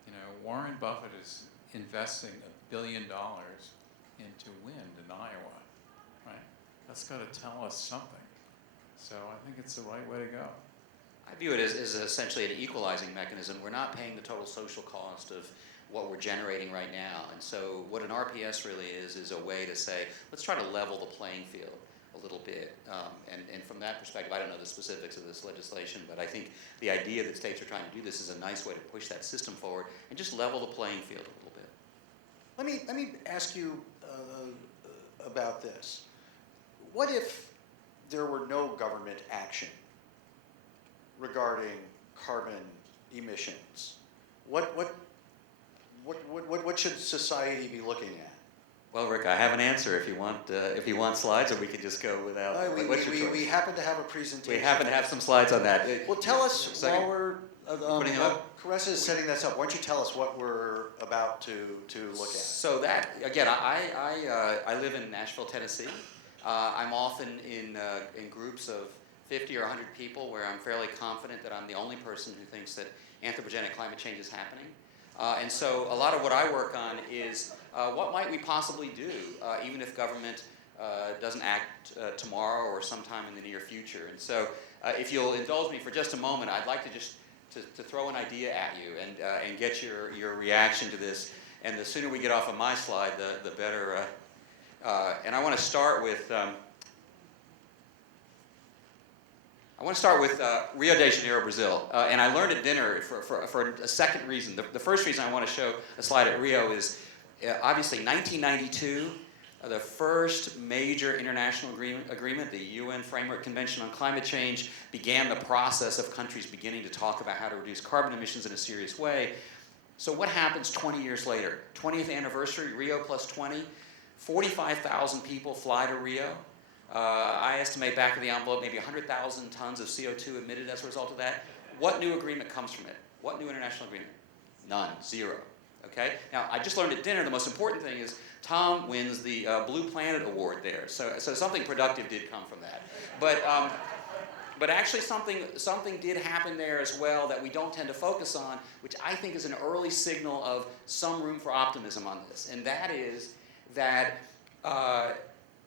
You know, Warren Buffett is investing $1 billion into wind in Iowa, right? That's got to tell us something. So I think it's the right way to go. I view it as essentially an equalizing mechanism. We're not paying the total social cost of what we're generating right now. And so what an RPS really is a way to say, let's try to level the playing field a little bit. And from that perspective, I don't know the specifics of this legislation, but I think the idea that states are trying to do this is a nice way to push that system forward and just level the playing field a little bit. Let me ask you about this. What if there were no government action regarding carbon emissions? What should society be looking at? Well, Rick, I have an answer if you want slides, or we could just go without. What's your choice? We happen to have a presentation. We happen to have some slides on that. Well, tell us while we're Putting it up? Caressa is setting this up. Why don't you tell us what we're about to look at? So that, again, I live in Nashville, Tennessee. I'm often in groups of 50 or 100 people where I'm fairly confident that I'm the only person who thinks that anthropogenic climate change is happening. And so a lot of what I work on is what might we possibly do, even if government doesn't act tomorrow or sometime in the near future. And so if you'll indulge me for just a moment, I'd like to just to throw an idea at you and get your reaction to this. And the sooner we get off of my slide, the better. And I want to start with I want to start with Rio de Janeiro, Brazil. And I learned at dinner for a second reason. The first reason I want to show a slide at Rio is obviously 1992, the first major international agreement, the UN Framework Convention on Climate Change, began the process of countries beginning to talk about how to reduce carbon emissions in a serious way. So what happens 20 years later? 20th anniversary, Rio plus 20, 45,000 people fly to Rio. I estimate back of the envelope maybe 100,000 tons of CO2 emitted as a result of that. What new agreement comes from it? What new international agreement? None, zero. Okay? Now, I just learned at dinner the most important thing is Tom wins the Blue Planet Award there. So something productive did come from that. But actually something did happen there as well that we don't tend to focus on, which I think is an early signal of some room for optimism on this. And that is that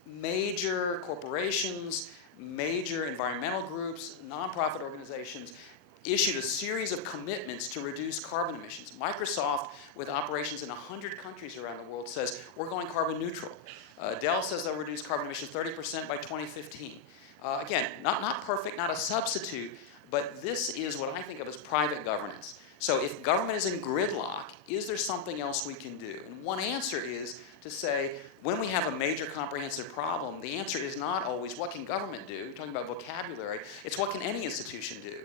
major corporations, major environmental groups, nonprofit organizations issued a series of commitments to reduce carbon emissions. Microsoft, with operations in 100 countries around the world, says we're going carbon neutral. Dell says they'll reduce carbon emissions 30% by 2015. Again, not perfect, not a substitute, but this is what I think of as private governance. So if government is in gridlock, is there something else we can do? And one answer is to say, when we have a major comprehensive problem, the answer is not always what can government do, you're talking about vocabulary, it's what can any institution do.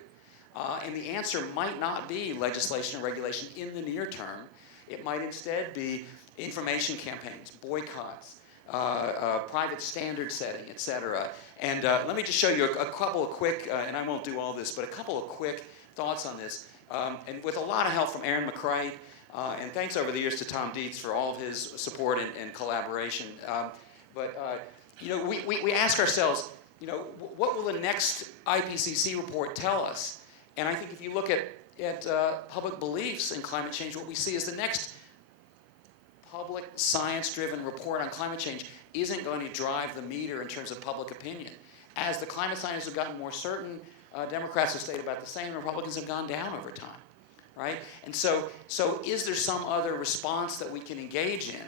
And the answer might not be legislation and regulation in the near term. It might instead be information campaigns, boycotts, private standard setting, et cetera. And let me just show you a couple of quick, and I won't do all this, but a couple of quick thoughts on this. And with a lot of help from Aaron McCright, and thanks over the years to Tom Dietz for all of his support and collaboration. You know, we ask ourselves, you know, what will the next IPCC report tell us? And I think if you look at public beliefs in climate change, what we see is the next public science-driven report on climate change isn't going to drive the meter in terms of public opinion. As the climate scientists have gotten more certain, Democrats have stayed about the same, Republicans have gone down over time, right? And so is there some other response that we can engage in?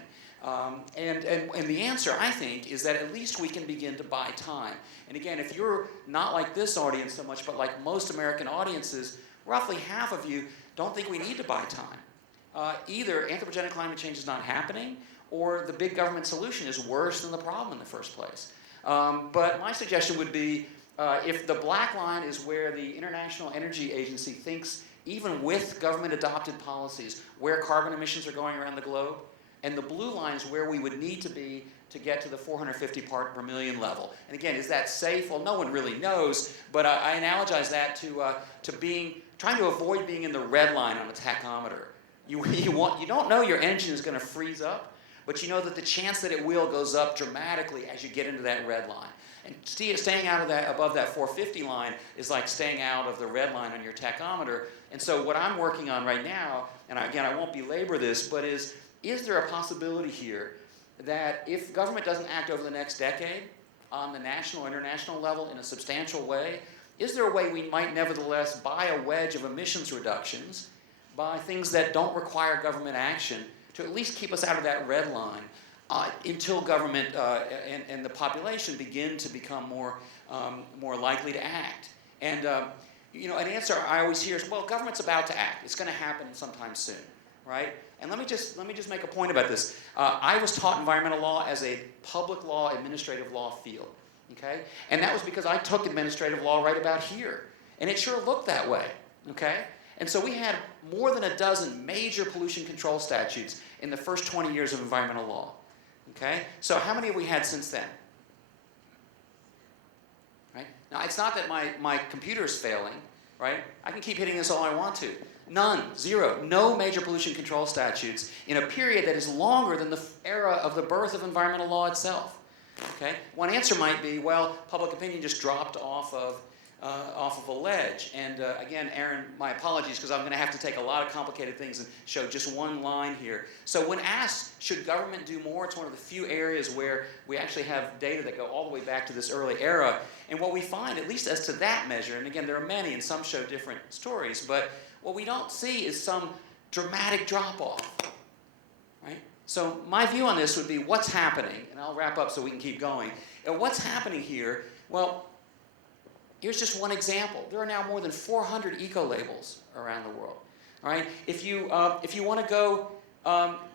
And the answer, I think, is that at least we can begin to buy time. And again, if you're not like this audience so much, but like most American audiences, roughly half of you don't think we need to buy time. Either anthropogenic climate change is not happening, or the big government solution is worse than the problem in the first place. But my suggestion would be, if the black line is where the International Energy Agency thinks, even with government-adopted policies, where carbon emissions are going around the globe, and the blue line is where we would need to be to get to the 450 part per million level. And again, is that safe? Well, no one really knows, but I analogize that to trying to avoid being in the red line on a tachometer. You don't know your engine is going to freeze up, but you know that the chance that it will goes up dramatically as you get into that red line. And staying out of that, above that 450 line is like staying out of the red line on your tachometer. And so what I'm working on right now, and again, I won't belabor this, but is there a possibility here that if government doesn't act over the next decade on the national or international level in a substantial way, is there a way we might nevertheless buy a wedge of emissions reductions by things that don't require government action to at least keep us out of that red line until government and the population begin to become more likely to act? And you know, an answer I always hear is, well, government's about to act. It's going to happen sometime soon, right? And let me just make a point about this. I was taught environmental law as a public law, administrative law field, okay? And that was because I took administrative law right about here. And it sure looked that way, okay? And so we had more than a dozen major pollution control statutes in the first 20 years of environmental law, okay? So how many have we had since then? Right? Now, it's not that my computer is failing, right? I can keep hitting this all I want to. None, zero, no major pollution control statutes in a period that is longer than the era of the birth of environmental law itself. Okay? One answer might be, well, public opinion just dropped off of a ledge. And again, Aaron, my apologies, because I'm going to have to take a lot of complicated things and show just one line here. So when asked, should government do more, it's one of the few areas where we actually have data that go all the way back to this early era. And what we find, at least as to that measure, and again, there are many, and some show different stories, but what we don't see is some dramatic drop-off, right? So my view on this would be what's happening, and I'll wrap up so we can keep going. And what's happening here? Well, Here's just one example. There are now more than 400 eco-labels around the world. All right? If you want to go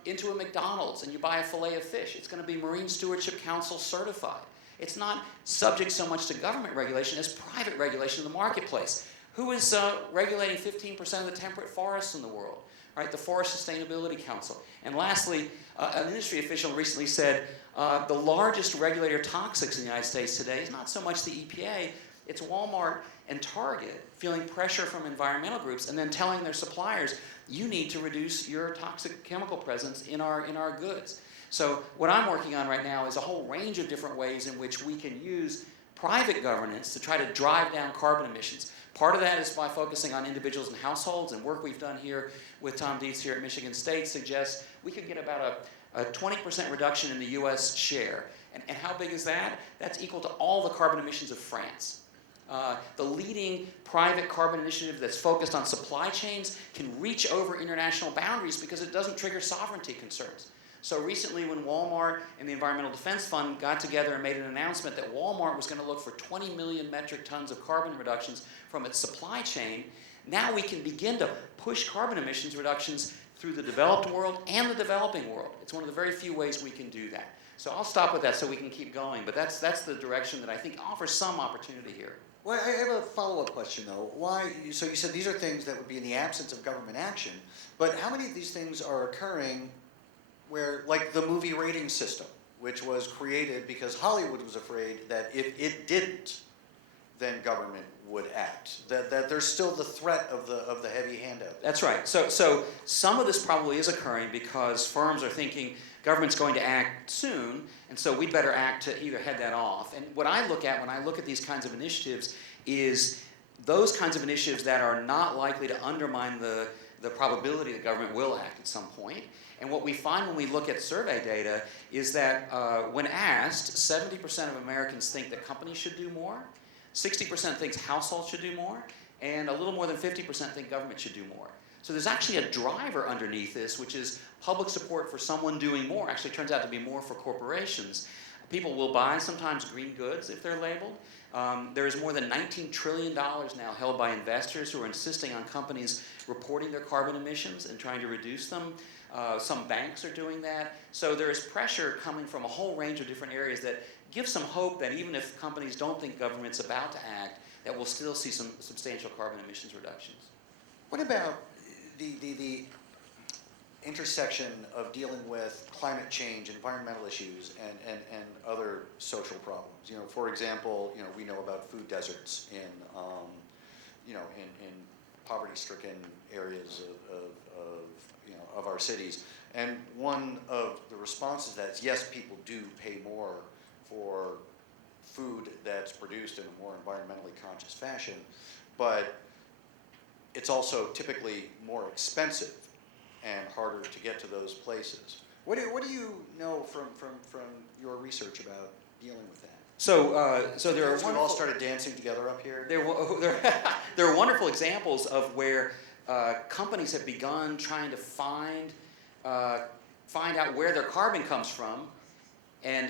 into a McDonald's and you buy a fillet of fish, it's going to be Marine Stewardship Council certified. It's not subject so much to government regulation as private regulation in the marketplace. Who is regulating 15% of the temperate forests in the world? Right? The Forest Sustainability Council. And lastly, an industry official recently said the largest regulator of toxics in the United States today is not so much the EPA, it's Walmart and Target feeling pressure from environmental groups and then telling their suppliers, you need to reduce your toxic chemical presence in our goods. So what I'm working on right now is a whole range of different ways in which we can use private governance to try to drive down carbon emissions. Part of that is by focusing on individuals and households, and work we've done here with Tom Dietz here at Michigan State suggests we could get about a 20% reduction in the US share. And how big is that? That's equal to all the carbon emissions of France. The leading private carbon initiative that's focused on supply chains can reach over international boundaries because it doesn't trigger sovereignty concerns. So recently when Walmart and the Environmental Defense Fund got together and made an announcement that Walmart was going to look for 20 million metric tons of carbon reductions from its supply chain, now we can begin to push carbon emissions reductions through the developed world and the developing world. It's one of the very few ways we can do that. So I'll stop with that so we can keep going, but that's the direction that I think offers some opportunity here. Well, I have a follow-up question, though. Why? So you said these are things that would be in the absence of government action, but how many of these things are occurring where, like the movie rating system, which was created because Hollywood was afraid that if it didn't, then government would act. That there's still the threat of the heavy hand out there. That's right. So some of this probably is occurring because firms are thinking government's going to act soon, and so we'd better act to either head that off. And what I look at when I look at these kinds of initiatives is those kinds of initiatives that are not likely to undermine the probability that government will act at some point. And what we find when we look at survey data is that when asked, 70% of Americans think that companies should do more, 60% thinks households should do more, and a little more than 50% think government should do more. So there's actually a driver underneath this, which is public support for someone doing more. Actually turns out to be more for corporations. People will buy sometimes green goods if they're labeled. There is more than $19 trillion now held by investors who are insisting on companies reporting their carbon emissions and trying to reduce them. Some banks are doing that. So there is pressure coming from a whole range of different areas that gives some hope that even if companies don't think government's about to act, that we'll still see some substantial carbon emissions reductions. What about the intersection of dealing with climate change, environmental issues, and other social problems? You know, for example, you know, we know about food deserts in poverty-stricken areas of our cities. And one of the responses to that is, yes, people do pay more for food that's produced in a more environmentally conscious fashion, but it's also typically more expensive and harder to get to those places. What do you know from your research about dealing with that? So there are we all started dancing together up here. There are wonderful examples of where companies have begun trying to find out where their carbon comes from, and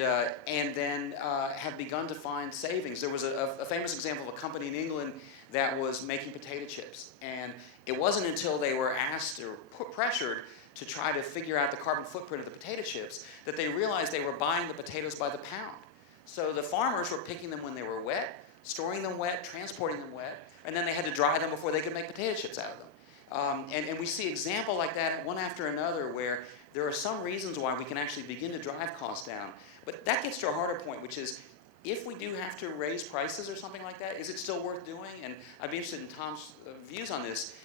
then have begun to find savings. There was a famous example of a company in England that was making potato chips, and it wasn't until they were asked or pressured to try to figure out the carbon footprint of the potato chips that they realized they were buying the potatoes by the pound. So the farmers were picking them when they were wet, storing them wet, transporting them wet, and then they had to dry them before they could make potato chips out of them. And we see example like that one after another where there are some reasons why we can actually begin to drive costs down. But that gets to a harder point, which is if we do have to raise prices or something like that, is it still worth doing? And I'd be interested in Tom's views on this.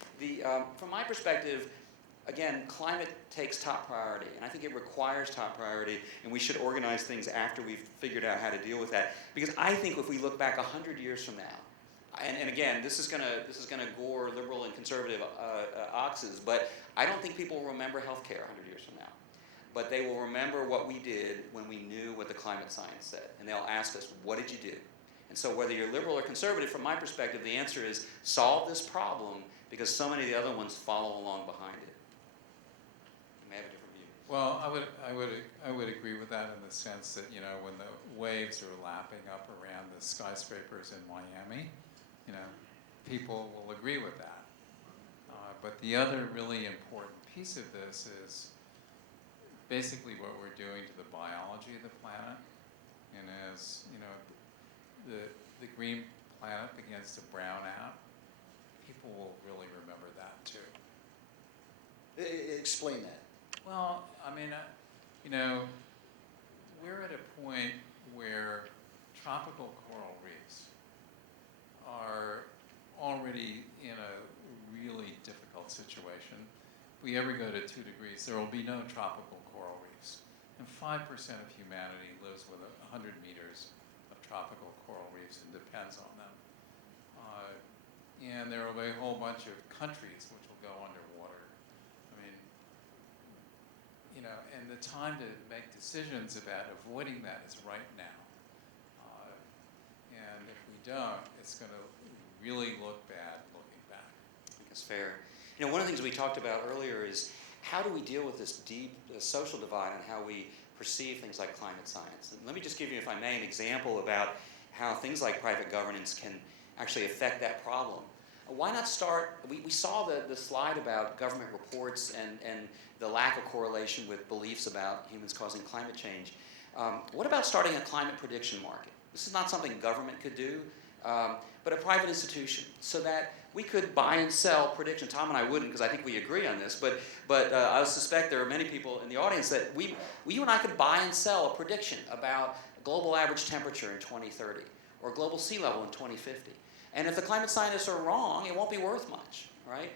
From my perspective, again, climate takes top priority, and I think it requires top priority, and we should organize things after we've figured out how to deal with that. Because I think if we look back 100 years from now, and again, this is gonna gore liberal and conservative oxes, but I don't think people will remember healthcare 100 years from now. But they will remember what we did when we knew what the climate science said, and they'll ask us, what did you do? And so whether you're liberal or conservative, from my perspective, the answer is solve this problem because so many of the other ones follow along behind it. You may have a different view. Well, I would agree with that in the sense that, you know, when the waves are lapping up around the skyscrapers in Miami, people will agree with that. But the other really important piece of this is basically what we're doing to the biology of the planet. And as the green planet begins to brown out, people will really remember that too. Explain that. Well, I mean, we're at a point where tropical coral reefs are already in a really difficult situation. If we ever go to 2 degrees, there will be no tropical coral reefs. And 5% of humanity lives within 100 meters of tropical coral reefs and depends on them. And there will be a whole bunch of countries which will go underwater. I mean, and the time to make decisions about avoiding that is right now. And if we don't, it's going to really look bad looking back. I think that's fair. One of the things we talked about earlier is how do we deal with this deep social divide and how we perceive things like climate science. And let me just give you, if I may, an example about how things like private governance can actually affect that problem. Why not start, we saw the slide about government reports and the lack of correlation with beliefs about humans causing climate change. What about starting a climate prediction market? This is not something government could do, but a private institution, so that we could buy and sell prediction. Tom and I wouldn't, because I think we agree on this, but I suspect there are many people in the audience that you and I could buy and sell a prediction about global average temperature in 2030 or global sea level in 2050. And if the climate scientists are wrong, it won't be worth much, right?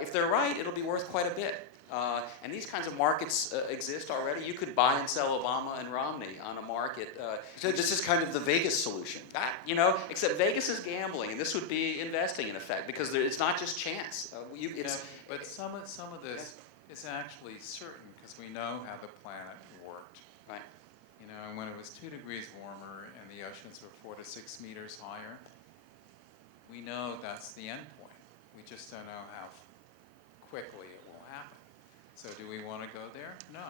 If they're right, it'll be worth quite a bit. And these kinds of markets exist already. You could buy and sell Obama and Romney on a market. So this is kind of the Vegas solution. Except Vegas is gambling, and this would be investing in effect, because it's not just chance. But some of this is actually certain, because we know how the planet worked. Right. And when it was 2 degrees warmer and the oceans were 4 to 6 meters higher, we know that's the end point. We just don't know how quickly it will happen. So do we want to go there? No.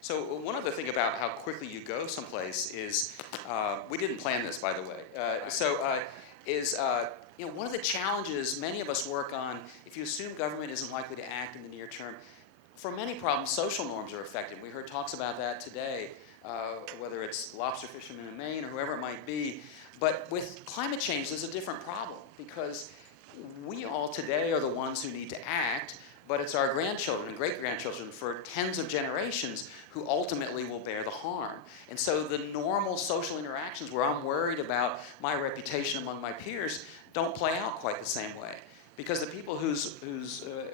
So one other thing about how quickly you go someplace is, we didn't plan this, by the way. One of the challenges many of us work on, if you assume government isn't likely to act in the near term, for many problems, social norms are affected. We heard talks about that today, whether it's lobster fishermen in Maine or whoever it might be. But with climate change, there's a different problem, because we all today are the ones who need to act, but it's our grandchildren and great-grandchildren for tens of generations who ultimately will bear the harm. And so the normal social interactions where I'm worried about my reputation among my peers don't play out quite the same way, because the people who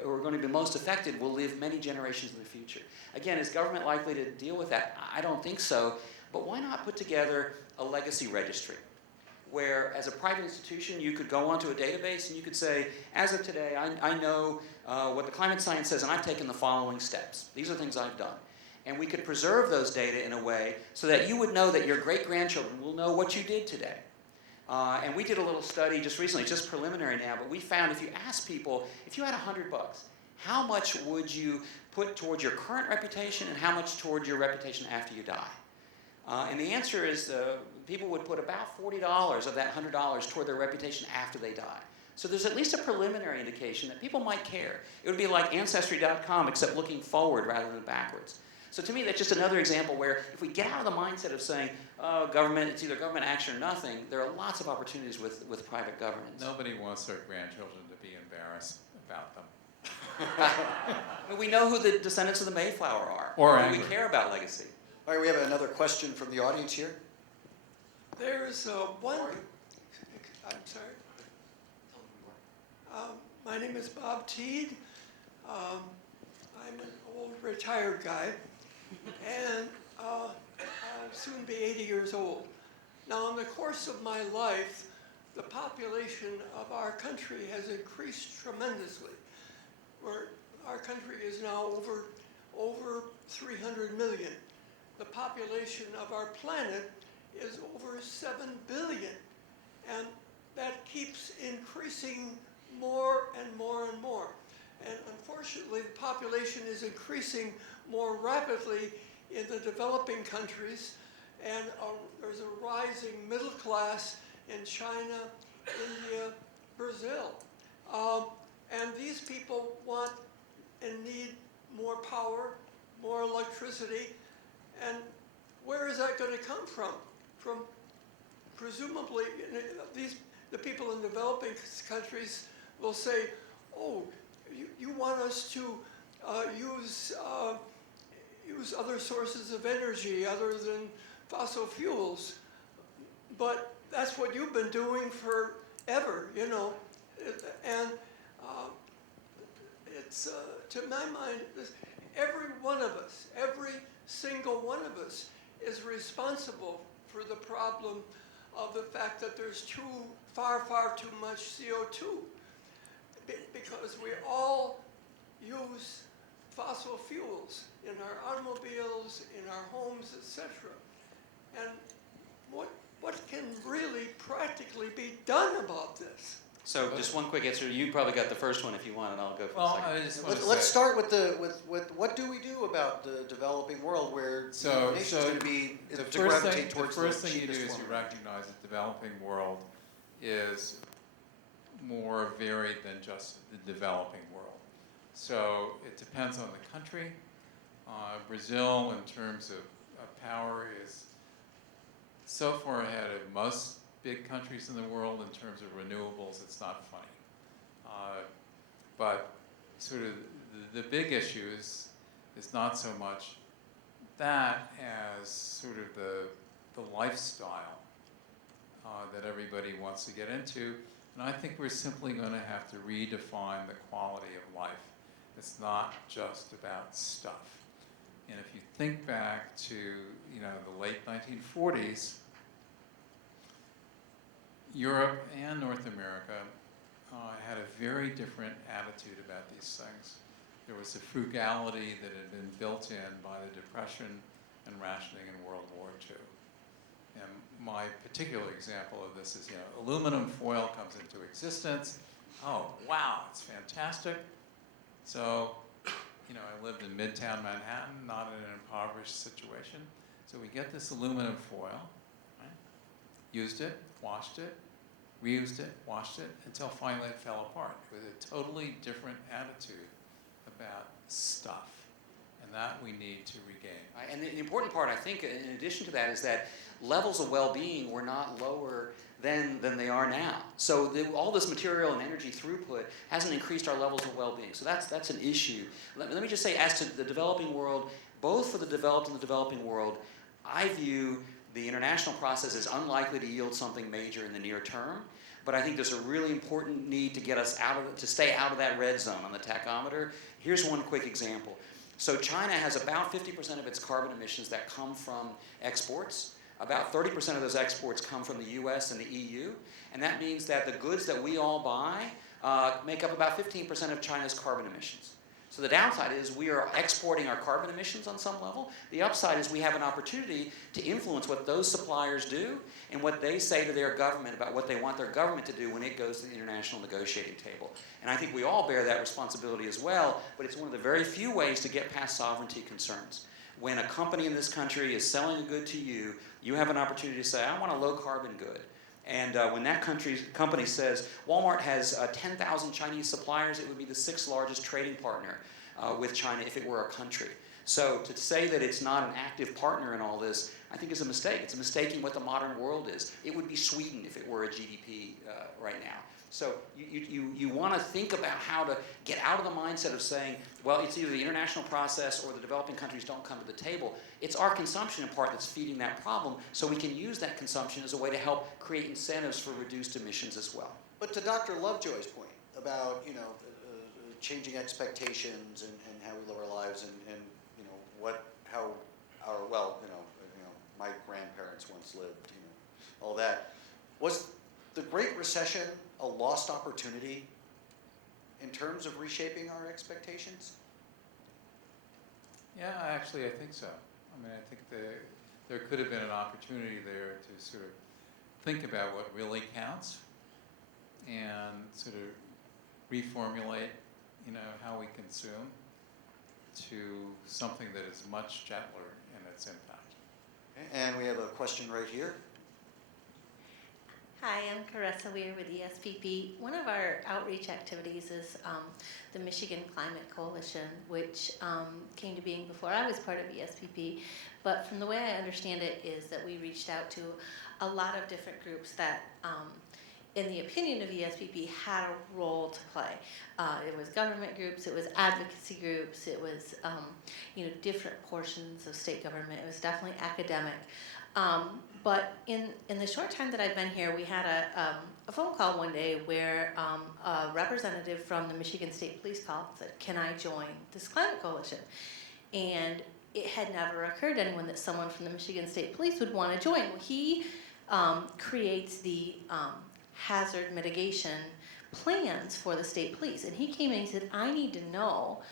are going to be most affected will live many generations in the future. Again, is government likely to deal with that? I don't think so, but why not put together a legacy registry, where as a private institution you could go onto a database and you could say, as of today, I know what the climate science says, and I've taken the following steps. These are things I've done. And we could preserve those data in a way so that you would know that your great-grandchildren will know what you did today. And we did a little study just recently, just preliminary now, but we found if you ask people, if you had $100, how much would you put towards your current reputation and how much toward your reputation after you die? And the answer is people would put about $40 of that $100 toward their reputation after they die. So there's at least a preliminary indication that people might care. It would be like Ancestry.com, except looking forward rather than backwards. So to me, that's just another example where if we get out of the mindset of saying, oh, government, it's either government action or nothing, there are lots of opportunities with private governance. Nobody wants their grandchildren to be embarrassed about them. I mean, we know who the descendants of the Mayflower are. Or and we angry. care about legacy. All right, we have another question from the audience here. There's one. I'm sorry. My name is Bob Teed. I'm an old retired guy, and I'll soon be 80 years old. Now, in the course of my life, the population of our country has increased tremendously. Our country is now over 300 million. The population of our planet is over 7 billion, and that keeps increasing more and more and more. And unfortunately, the population is increasing more rapidly in the developing countries, and there's a rising middle class in China, India, Brazil. And these people want and need more power, more electricity, and where is that going to come from? From presumably, the people in developing countries will say, oh, you want us to use other sources of energy other than fossil fuels. But that's what you've been doing forever, you know. And it's, to my mind, every one of us, every single one of us is responsible for the problem of the fact that there's far too much CO2. Because we all use fossil fuels in our automobiles, in our homes, etc. And what can really practically be done about this? So just one quick answer. You probably got the first one if you want, and I'll go for the Well, second. I just want to Let's say, start with what do we do about the developing world where the nation's going to be the to first gravitate thing, towards the first thing you do cheapest is you form? recognize that the developing world is more varied than just the developing world. So it depends on the country. Brazil, in terms of power, is so far ahead of most big countries in the world in terms of renewables. It's not funny. But sort of the big issue is not so much that as sort of the lifestyle that everybody wants to get into. And I think we're simply going to have to redefine the quality of life. It's not just about stuff. And if you think back to the late 1940s, Europe and North America had a very different attitude about these things. There was a frugality that had been built in by the Depression and rationing in World War II. And my particular example of this is, aluminum foil comes into existence. Oh, wow, it's fantastic. So, I lived in Midtown Manhattan, not in an impoverished situation. So we get this aluminum foil, right? Used it, washed it, reused it, washed it, until finally it fell apart. It was a totally different attitude about stuff. And that we need to regain. And the important part, I think, in addition to that, is that levels of well-being were not lower than they are now. So all this material and energy throughput hasn't increased our levels of well-being. So that's an issue. Let me just say, as to the developing world, both for the developed and the developing world, I view the international process as unlikely to yield something major in the near term. But I think there's a really important need to get us to stay out of that red zone on the tachometer. Here's one quick example. So China has about 50% of its carbon emissions that come from exports. About 30% of those exports come from the US and the EU. And that means that the goods that we all buy make up about 15% of China's carbon emissions. So the downside is we are exporting our carbon emissions on some level. The upside is we have an opportunity to influence what those suppliers do and what they say to their government about what they want their government to do when it goes to the international negotiating table. And I think we all bear that responsibility as well, but it's one of the very few ways to get past sovereignty concerns. When a company in this country is selling a good to you, you have an opportunity to say, I want a low carbon good. And when that company says, Walmart has 10,000 Chinese suppliers, it would be the 6th largest trading partner with China if it were a country. So to say that it's not an active partner in all this, I think is a mistake. It's a mistaking what the modern world is. It would be Sweden if it were a GDP right now. So you want to think about how to get out of the mindset of saying, well, it's either the international process or the developing countries don't come to the table. It's our consumption in part that's feeding that problem, so we can use that consumption as a way to help create incentives for reduced emissions as well. But to Dr. Lovejoy's point about changing expectations and how we live our lives and how our my grandparents once lived, all that, was the Great Recession a lost opportunity in terms of reshaping our expectations? Yeah, actually, I think so. I mean, I think there could have been an opportunity there to sort of think about what really counts and sort of reformulate, how we consume to something that is much gentler in its impact. Okay, and we have a question right here. Hi, I'm Caressa Weir with ESPP. One of our outreach activities is the Michigan Climate Coalition, which came to being before I was part of ESPP. But from the way I understand it is that we reached out to a lot of different groups that, in the opinion of ESPP, had a role to play. It was government groups, it was advocacy groups, it was different portions of state government. It was definitely academic. But in the short time that I've been here, we had a phone call one day where a representative from the Michigan State Police called and said, "Can I join this climate coalition?" And it had never occurred to anyone that someone from the Michigan State Police would want to join. Well, he creates the hazard mitigation plans for the state police. And he came in and he said, "I need to know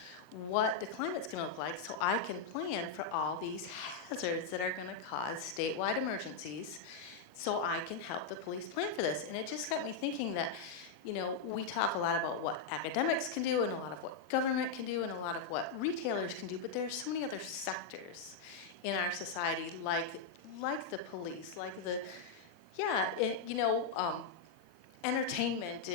what the climate's going to look like so I can plan for all these hazards that are going to cause statewide emergencies so I can help the police plan for this." And it just got me thinking that, we talk a lot about what academics can do and a lot of what government can do and a lot of what retailers can do, but there are so many other sectors in our society like the police, like the, entertainment,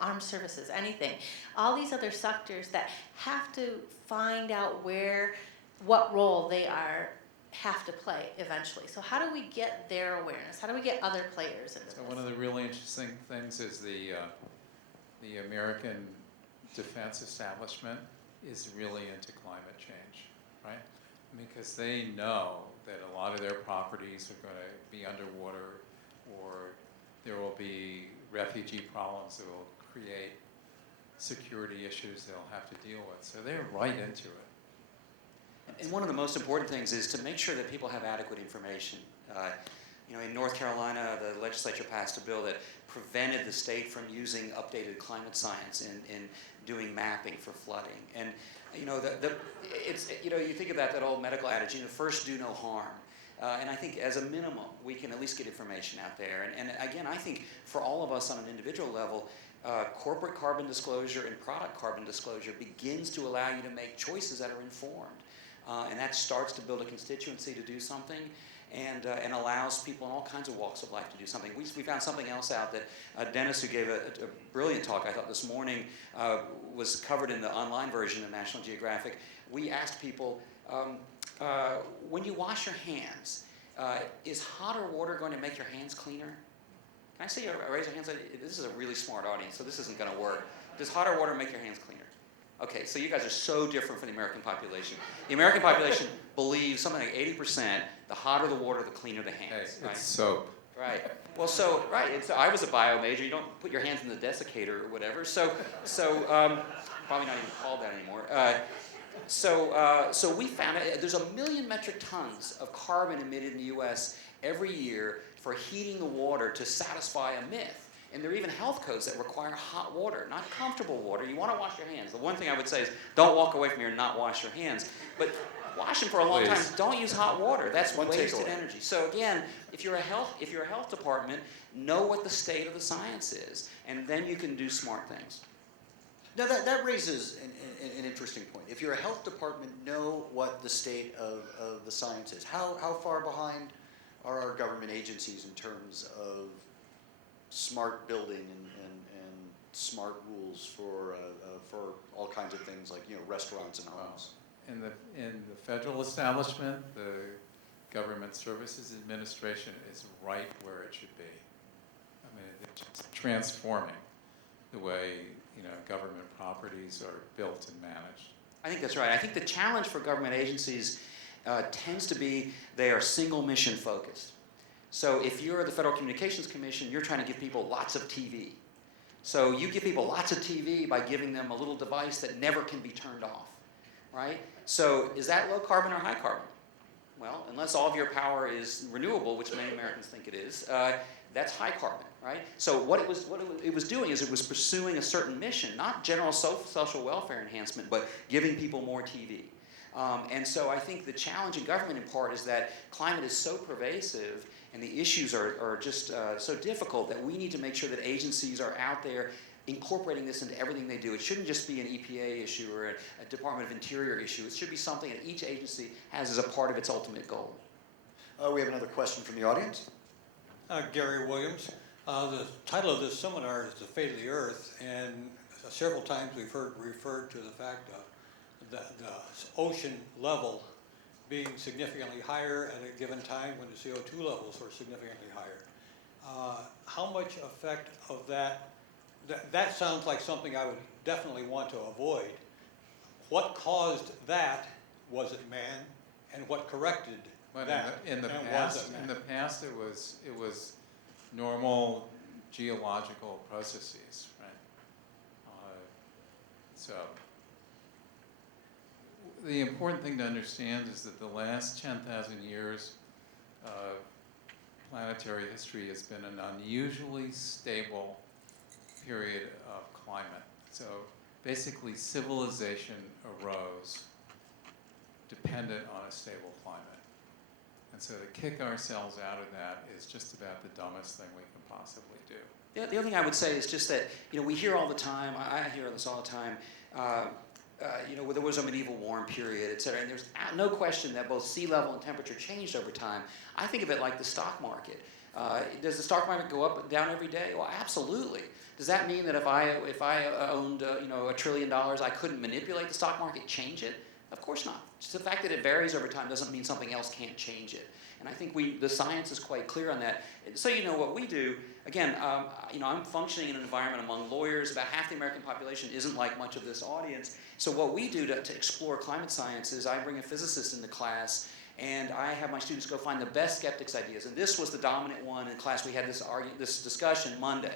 armed services, anything. All these other sectors that have to find out what role they have to play eventually. So how do we get their awareness? How do we get other players into this? So one of the really interesting things is the American defense establishment is really into climate change, right? Because they know that a lot of their properties are going to be underwater, or there will be refugee problems that will create security issues they'll have to deal with. So they're right into it. And one of the most important things is to make sure that people have adequate information. In North Carolina, the legislature passed a bill that prevented the state from using updated climate science in doing mapping for flooding. And you think about that old medical adage, first do no harm. And I think as a minimum, we can at least get information out there. And again, I think for all of us on an individual level, corporate carbon disclosure and product carbon disclosure begins to allow you to make choices that are informed. And that starts to build a constituency to do something and allows people in all kinds of walks of life to do something. We found something else out that Dennis, who gave a brilliant talk, I thought, this morning, was covered in the online version of National Geographic. We asked people, when you wash your hands, is hotter water going to make your hands cleaner? Can I see you raise your hands? This is a really smart audience, so this isn't going to work. Does hotter water make your hands cleaner? Okay, so you guys are so different from the American population. The American population believes something like 80%, the hotter the water, the cleaner the hands. Hey, right? it's soap. Right. Well, I was a bio major. You don't put your hands in the desiccator or whatever. So probably not even called that anymore. So we found there's 1 million metric tons of carbon emitted in the U.S. every year for heating the water to satisfy a myth. And there are even health codes that require hot water, not comfortable water. You want to wash your hands. The one thing I would say is don't walk away from here and not wash your hands. But wash them for a long time. Don't use hot water. That's wasted energy. So again, if you're a health department, know what the state of the science is, and then you can do smart things. Now that raises an interesting point. If you're a health department, know what the state of the science is. How far behind are our government agencies in terms of smart building and smart rules for all kinds of things like restaurants and homes? In the federal establishment, the Government Services Administration is right where it should be. I mean, it's transforming the way government properties are built and managed. I think that's right. I think the challenge for government agencies tends to be they are single mission focused. So if you're the Federal Communications Commission, you're trying to give people lots of TV. So you give people lots of TV by giving them a little device that never can be turned off, right? So is that low carbon or high carbon? Well, unless all of your power is renewable, which many Americans think it is, that's high carbon, right? So what it was doing is it was pursuing a certain mission, not general social welfare enhancement, but giving people more TV. And so I think the challenge in government in part is that climate is so pervasive and the issues are just so difficult that we need to make sure that agencies are out there incorporating this into everything they do. It shouldn't just be an EPA issue or a Department of Interior issue. It should be something that each agency has as a part of its ultimate goal. We have another question from the audience. Gary Williams. The title of this seminar is The Fate of the Earth, and several times we've referred to the fact of the ocean level being significantly higher at a given time when the CO2 levels are significantly higher. How much effect of that sounds like something I would definitely want to avoid. What caused that? Was it man? And what corrected But that? in the and past, was it man? it was normal geological processes, right? So the important thing to understand is that the last 10,000 years of planetary history has been an unusually stable period of climate. So basically civilization arose dependent on a stable climate. And so to kick ourselves out of that is just about the dumbest thing we can possibly do. The other thing I would say is just that, we hear all the time, I hear this all the time, where there was a medieval warm period, et cetera, and there's no question that both sea level and temperature changed over time. I think of it like the stock market. Does the stock market go up and down every day? Well, absolutely. Does that mean that if I owned $1 trillion, I couldn't manipulate the stock market, change it? Of course not. Just the fact that it varies over time doesn't mean something else can't change it. And I think the science is quite clear on that. So what we do, again, I'm functioning in an environment among lawyers. About half the American population isn't like much of this audience. So what we do to explore climate science is I bring a physicist into class, and I have my students go find the best skeptics' ideas. And this was the dominant one in class. We had this discussion Monday.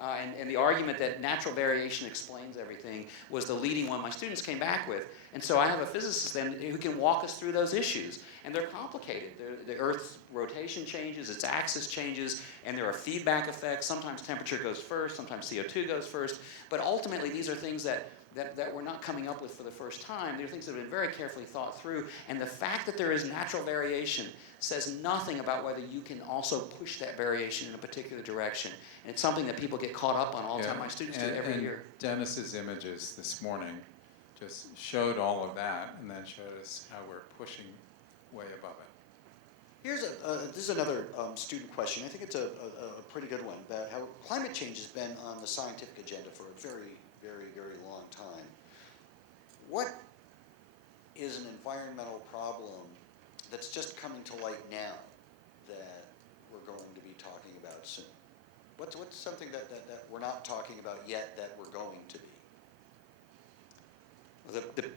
And the argument that natural variation explains everything was the leading one my students came back with. And so I have a physicist then who can walk us through those issues. And they're complicated. The Earth's rotation changes, its axis changes, and there are feedback effects. Sometimes temperature goes first, sometimes CO2 goes first. But ultimately, these are things that we're not coming up with for the first time. They're things that have been very carefully thought through. And the fact that there is natural variation says nothing about whether you can also push that variation in a particular direction. And it's something that people get caught up on all the time. My students do every year. Dennis's images this morning just showed all of that, and then showed us how we're pushing way above it. This is another student question. I think it's a pretty good one about how climate change has been on the scientific agenda for a very, very, very long time. What is an environmental problem that's just coming to light now that we're going to be talking about soon? What's something that we're not talking about yet that we're going to be?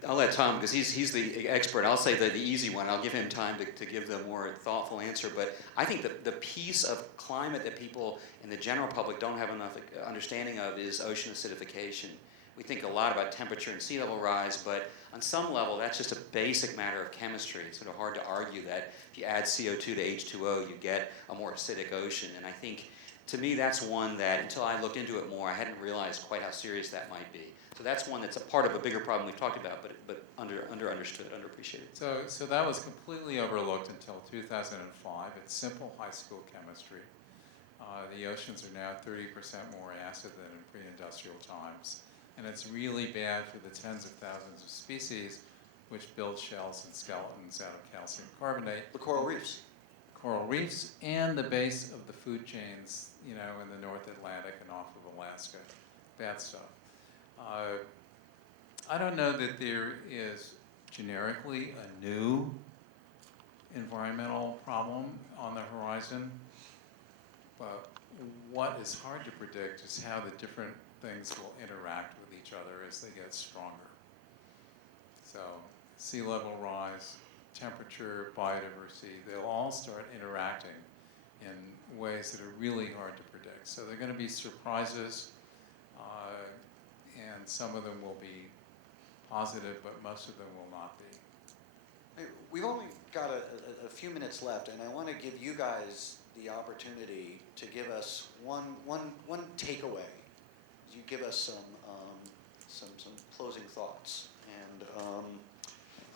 I'll let Tom, because he's the expert. I'll say the easy one. I'll give him time to give the more thoughtful answer. But I think the piece of climate that people in the general public don't have enough understanding of is ocean acidification. We think a lot about temperature and sea level rise, but on some level, that's just a basic matter of chemistry. It's sort of hard to argue that if you add CO2 to H2O, you get a more acidic ocean. And I think, to me, that's one that, until I looked into it more, I hadn't realized quite how serious that might be. So that's one that's a part of a bigger problem we've talked about, but understood, underappreciated. So that was completely overlooked until 2005. It's simple high school chemistry. The oceans are now 30% more acid than in pre-industrial times. And it's really bad for the tens of thousands of species which build shells and skeletons out of calcium carbonate. The coral reefs. Coral reefs and the base of the food chains, in the North Atlantic and off of Alaska. Bad stuff. I don't know that there is generically a new environmental problem on the horizon, but what is hard to predict is how the different things will interact with each other as they get stronger. So sea level rise, temperature, biodiversity, they'll all start interacting in ways that are really hard to predict. So they're going to be surprises, and some of them will be positive, but most of them will not be. We've only got a few minutes left, and I want to give you guys the opportunity to give us one takeaway. You give us some closing thoughts, and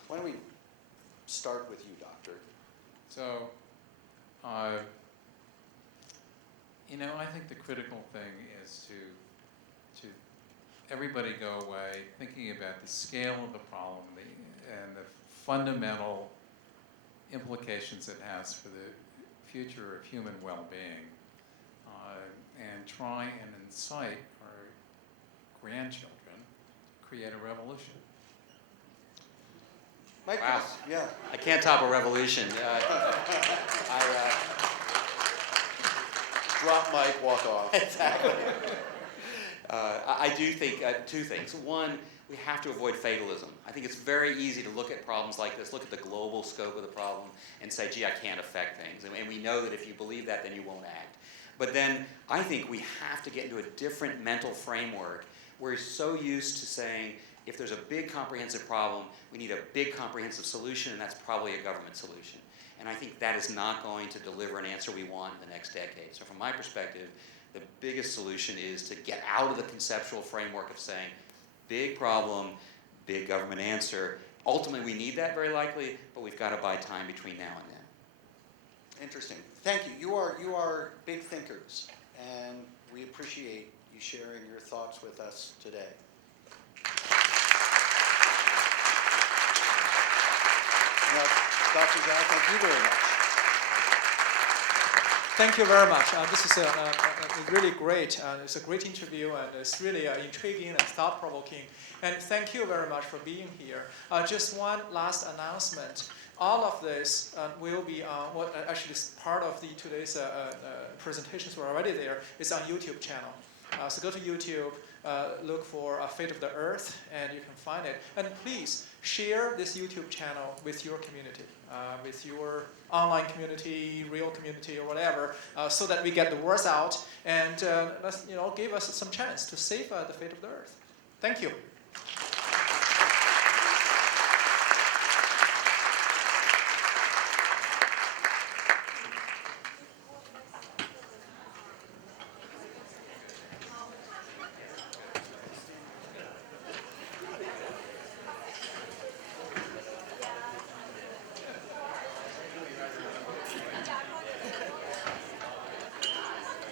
why don't we start with you, Doctor? So, I think the critical thing is to everybody go away thinking about the scale of the problem and the fundamental implications it has for the future of human well-being, and try and incite our grandchildren to create a revolution. Mike, Wow. please. Yeah. I can't top a revolution. Drop mic, walk off. Exactly. I do think two things. One, we have to avoid fatalism. I think it's very easy to look at problems like this, look at the global scope of the problem, and say, gee, I can't affect things. And we know that if you believe that, then you won't act. But then I think we have to get into a different mental framework. We're so used to saying, if there's a big comprehensive problem, we need a big comprehensive solution, and that's probably a government solution. And I think that is not going to deliver an answer we want in the next decade. So from my perspective, the biggest solution is to get out of the conceptual framework of saying, big problem, big government answer. Ultimately, we need that very likely, but we've got to buy time between now and then. Interesting. Thank you. You are big thinkers, and we appreciate you sharing your thoughts with us today. Now, Dr. Zhao, thank you very much. Thank you very much. This is really great. It's a great interview, and it's really intriguing and thought-provoking. And thank you very much for being here. Just one last announcement. All of this will be what actually is part of today's presentations were already there. It's on YouTube channel. So go to YouTube, look for Fate of the Earth, and you can find it. And please share this YouTube channel with your community, with your online community, real community, or whatever, so that we get the word out and let's give us some chance to save the fate of the Earth. Thank you.